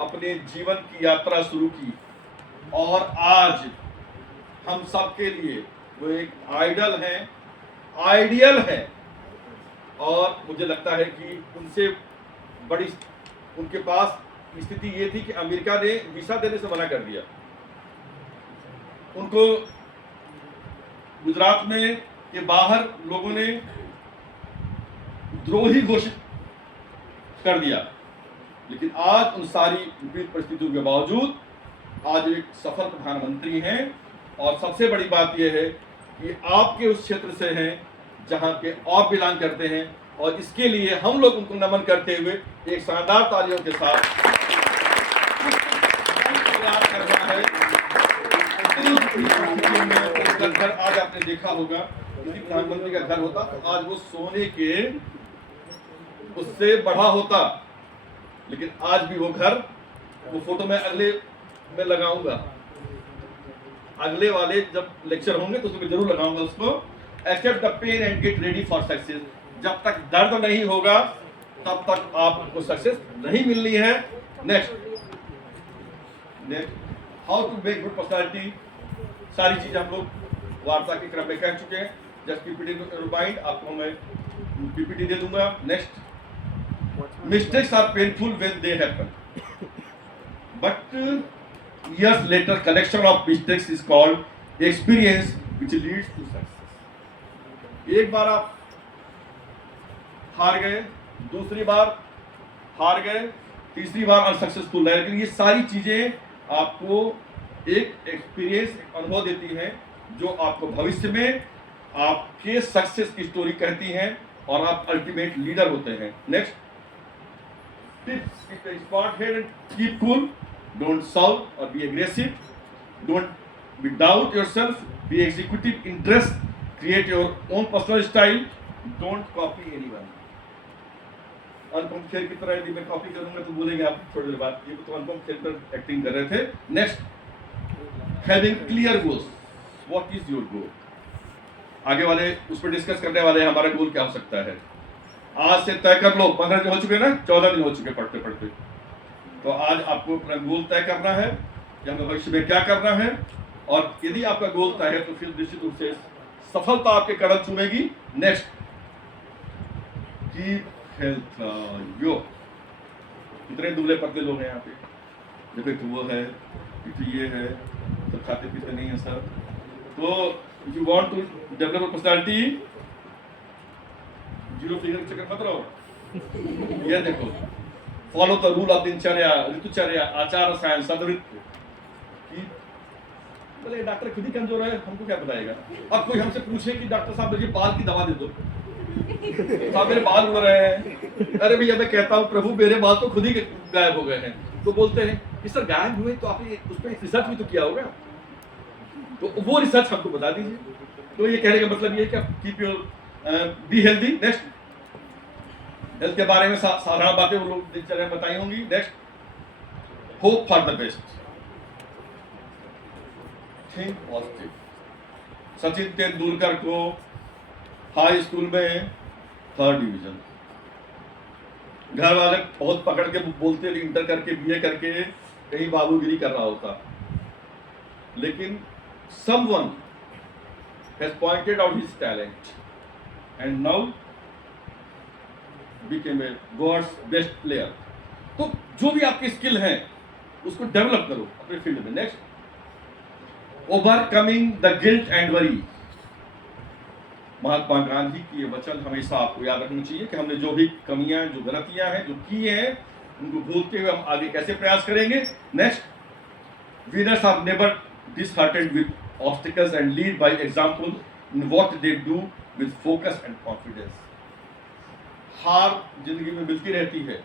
अपने जीवन की यात्रा शुरू की, और आज हम सबके लिए वो एक आइडल हैं, आइडियल है। और मुझे लगता है कि उनसे बड़ी उनके पास स्थिति ये थी कि अमेरिका ने वीसा देने से मना कर दिया। उनको गुजरात में के बाहर लोगों ने द्रोही घोषित कर दिया, लेकिन आज उन सारी विपरीत परिस्थितियों के बावजूद आज एक सफल प्रधानमंत्री हैं। और सबसे बड़ी बात यह है कि आपके उस क्षेत्र से हैं जहां के आप बिलोंग करते हैं, और इसके लिए हम लोग उनको नमन करते हुए एक शानदार तालियों के साथ करना है। घर आज आपने देखा होगा, किसी प्रधानमंत्री का घर होता तो आज वो सोने के उससे बढ़ा होता, लेकिन आज भी वो घर, वो फोटो मैं अगले में लगाऊंगा, अगले वाले जब लेक्चर होंगे तो उसमें जरूर लगाऊंगा उसको। Accept the pain and get ready for success. जब तक दर्द नहीं होगा तब तक आपको सक्सेस नहीं मिलनी है। Next, how to make good personality. सारी चीजें हम लोग वार्ता के क्रम में कह चुके हैं। जस्ट पीपीटी रिमाइंड, आपको मैं पीपीटी दे दूंगा। Next, mistakes are painful when they happen, but years later collection of mistakes is called experience which leads to success। एक बार आप हार गए, दूसरी बार हार गए, तीसरी बार अनसक्सेसफुल रहे, लेकिन ये सारी चीजें आपको एक एक्सपीरियंस, एक अनुभव देती हैं जो आपको भविष्य में आपके सक्सेस की स्टोरी कहती हैं और आप अल्टीमेट लीडर होते हैं। Next, tips, keep a spot head and keep cool. Don't shout or be aggressive. Don't be doubt yourself. Be executive interest. Create your own personal style. Don't copy anyone. Anupam Kher की तरह यदि मैं copy करूंगा तो बोलेंगे आप थोड़ी देर बाद, ये तो अनुपम खेर पर एक्टिंग कर रहे थे। Next, having clear goals. What is your goal? आगे वाले उस पर डिस्कस करने वाले हैं, हमारा गोल क्या हो सकता है। आज से तय कर लो। 15 दिन हो चुके ना, 14 दिन हो चुके पढ़ते पढ़ते। तो आज आपको अपना गोल तय करना है कि हमें भविष्य में क्या करना है, और यदि आपका गोल तय है तो फिर निश्चित रूप से सफलता आपके कदम चूमेगी। नेक्स्ट, कीप हेल्थ यो। कितने दुबले पतले लोग हैं यहाँ पे, देखो एक वो है, एक ये है, सब खाते पीते नहीं है सर। तो if you want to develop a personality, zero figure के चक्कर मत रहो। ये देखो, फॉलो द रूल ऑफ दिनचर्या, ऋतुचर्या, आचार रसायन, सदृत्य। बोले डॉक्टर खुद ही कमजोर है, हमको क्या बताएगा। अब कोई हमसे पूछे कि डॉक्टर साहब मुझे बाल की दवा दे दो, साहब मेरे बाल उड़ रहे हैं, अरे भैया मैं कहता हूँ प्रभु मेरे बाल तो खुद ही गायब हो गए हैं। तो बोलते हैं कि सर गायब हुए तो आपने उस पर रिसर्च भी तो किया होगा, तो वो रिसर्च हमको बता दीजिए। तो ये कहने का मतलब ये है कि आप keep your be healthy. Next, health के बारे में साधारण बातें वो लोग दिनचर्या में बताई होंगी। Next, hope for the best, think positive. Sachin Tendulkar को हाई स्कूल में 3rd डिवीजन, घर वाले बहुत पकड़ के बोलते, इंटर करके बीए करके कहीं बाबूगिरी कर रहा होता, लेकिन someone has pointed out his talent and now became a God's best player। तो जो भी आपकी स्किल है उसको डेवलप करो अपने फील्ड में। Next, overcoming the guilt and worry. Mahatma Gandhi की ये वचन हमेशा आपको याद रखना चाहिए कि हमने जो भी कमियां, जो गलतियां हैं, जो किए हैं, उनको भूलते हुए हम आगे कैसे प्रयास करेंगे। Next, winners are never disheartened with obstacles and lead by example in what they do with focus and confidence। हार जिंदगी में मिलती रहती है,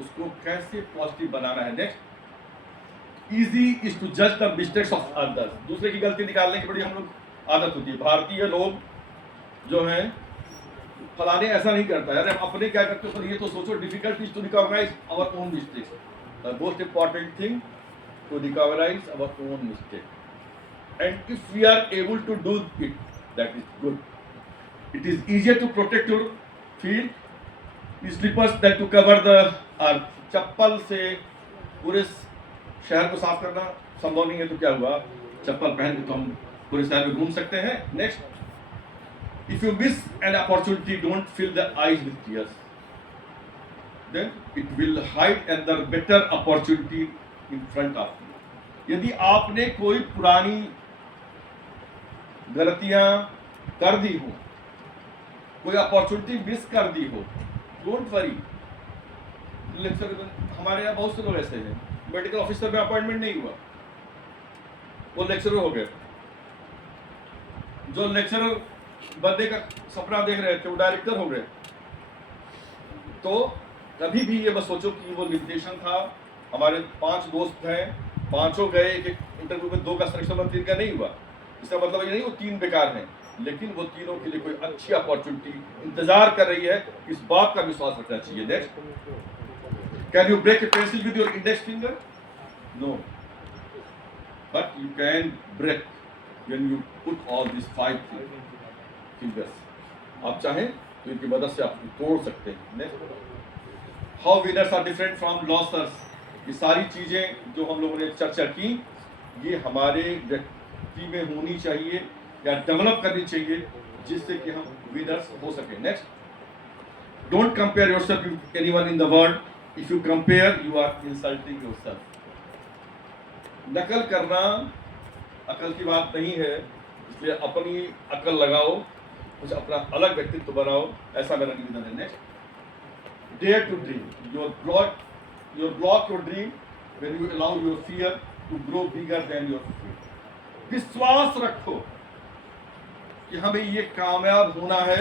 उसको कैसे पॉजिटिव बनाना है। Next, easy is to judge the mistakes of others। दूसरे की गलती निकालने की बड़ी हम लोग आदत होती है। भारतीय लोग जो हैं, फलाने ऐसा नहीं करता है, अरे अपने क्या करते हो, ये तो सोचो। Difficult is to recognise our own mistakes. The most important thing to recognize our own mistake, and if we are able to do it, that is good। It is easier to protect your feet slippers than to cover the earth। चप्पल से पूरे शहर को साफ करना संभव नहीं है, तो क्या हुआ, चप्पल पहन के तो हम पूरे शहर में घूम सकते हैं। Next, if you miss an opportunity, don't fill the eyes with tears, then it will hide another better opportunity in front of you। यदि आपने कोई पुरानी गलतियां कर दी हो, कोई अपॉर्चुनिटी मिस कर दी हो, डोंट वरी। लेक्चर, हमारे यहाँ बहुत से लोग ऐसे हैं, मेडिकल ऑफिसर में अपॉइंटमेंट नहीं हुआ, वो लेक्चरर हो गए। जो लेक्चरर बनने का सपना देख रहे थे वो डायरेक्टर हो गए। तो कभी भी ये बस सोचो कि वो लिमिटेशन था। हमारे 5 दोस्त हैं, 5 गए एक इंटरव्यू में, 2 का सिलेक्शन हुआ, 3 का नहीं हुआ। इसका मतलब ये नहीं वो 3 बेकार हैं, लेकिन वो तीनों के लिए कोई अच्छी अपॉर्चुनिटी इंतजार कर रही है, इस बात का विश्वास रखना चाहिए। Next, can you break a pencil with your index finger? No, but you can break when you put all this 5 fingers. आप चाहें तो इनकी मदद से आप तोड़ सकते हैं। Next, how winners are different from losers. ये सारी चीजें जो हम लोगों ने चर्चा की, ये हमारे व्यक्ति में होनी चाहिए या डेवलप करनी चाहिए, जिससे कि हम विनर्स हो सके। Next, don't compare yourself with anyone in the world. If you compare, you are insulting yourself. नकल करना अकल की बात नहीं है, इसलिए अपनी अकल लगाओ, कुछ अपना अलग व्यक्तित्व बनाओ, ऐसा मेरा निवेदन है। Next, dare to dream. You block your dream when you allow your fear to grow bigger than your faith। विश्वास रखो कि हमें ये कामयाब होना है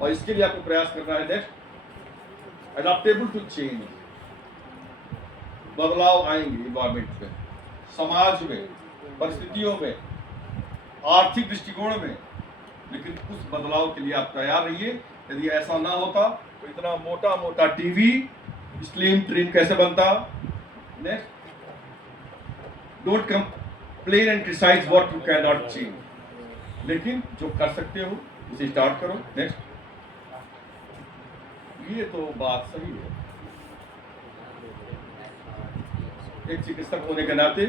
और इसके लिए आपको प्रयास करना है। Next, adaptable to change. बदलाव आएंगे इन्वायरमेंट में, समाज में, परिस्थितियों में, आर्थिक दृष्टिकोण में, लेकिन उस बदलाव के लिए आप तैयार रहिए। यदि ऐसा ना होता तो इतना मोटा मोटा टीवी, स्लिम ट्रिम कैसे बनता। Next, don't complain and criticise what you can not change, लेकिन जो कर सकते हो उसे स्टार्ट करो। नेक्स्ट, ये तो बात सही है। एक चिकित्सक होने के नाते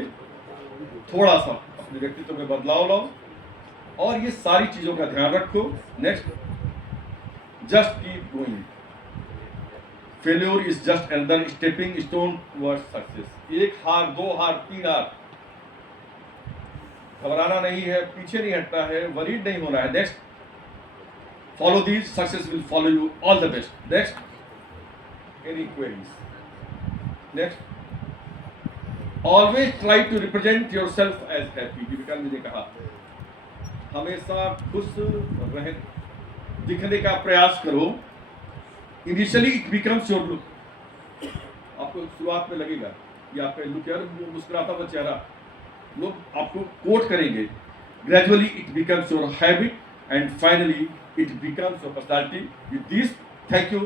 थोड़ा सा अपने व्यक्तित्व में बदलाव लाओ और ये सारी चीजों का ध्यान रखो। Next, just keep going, failure is just another stepping stone towards success. एक हार, दो हार, तीन हार, घबराना नहीं है, पीछे नहीं हटना है, वरीड नहीं होना है। Next, follow these, success will follow you, all the best. Next, any queries? Next, always try to represent yourself as happy. Vivekananda ji ने कहा हमेशा खुश रह दिखने का प्रयास करो। Initially it becomes your look. आपको शुरुआत में लगेगा कि आपका लुक यार मुस्कुराता हुआ चेहरा, लोग आपको कोट करेंगे। Gradually it becomes your habit and finally it becomes your personality. With this, thank you.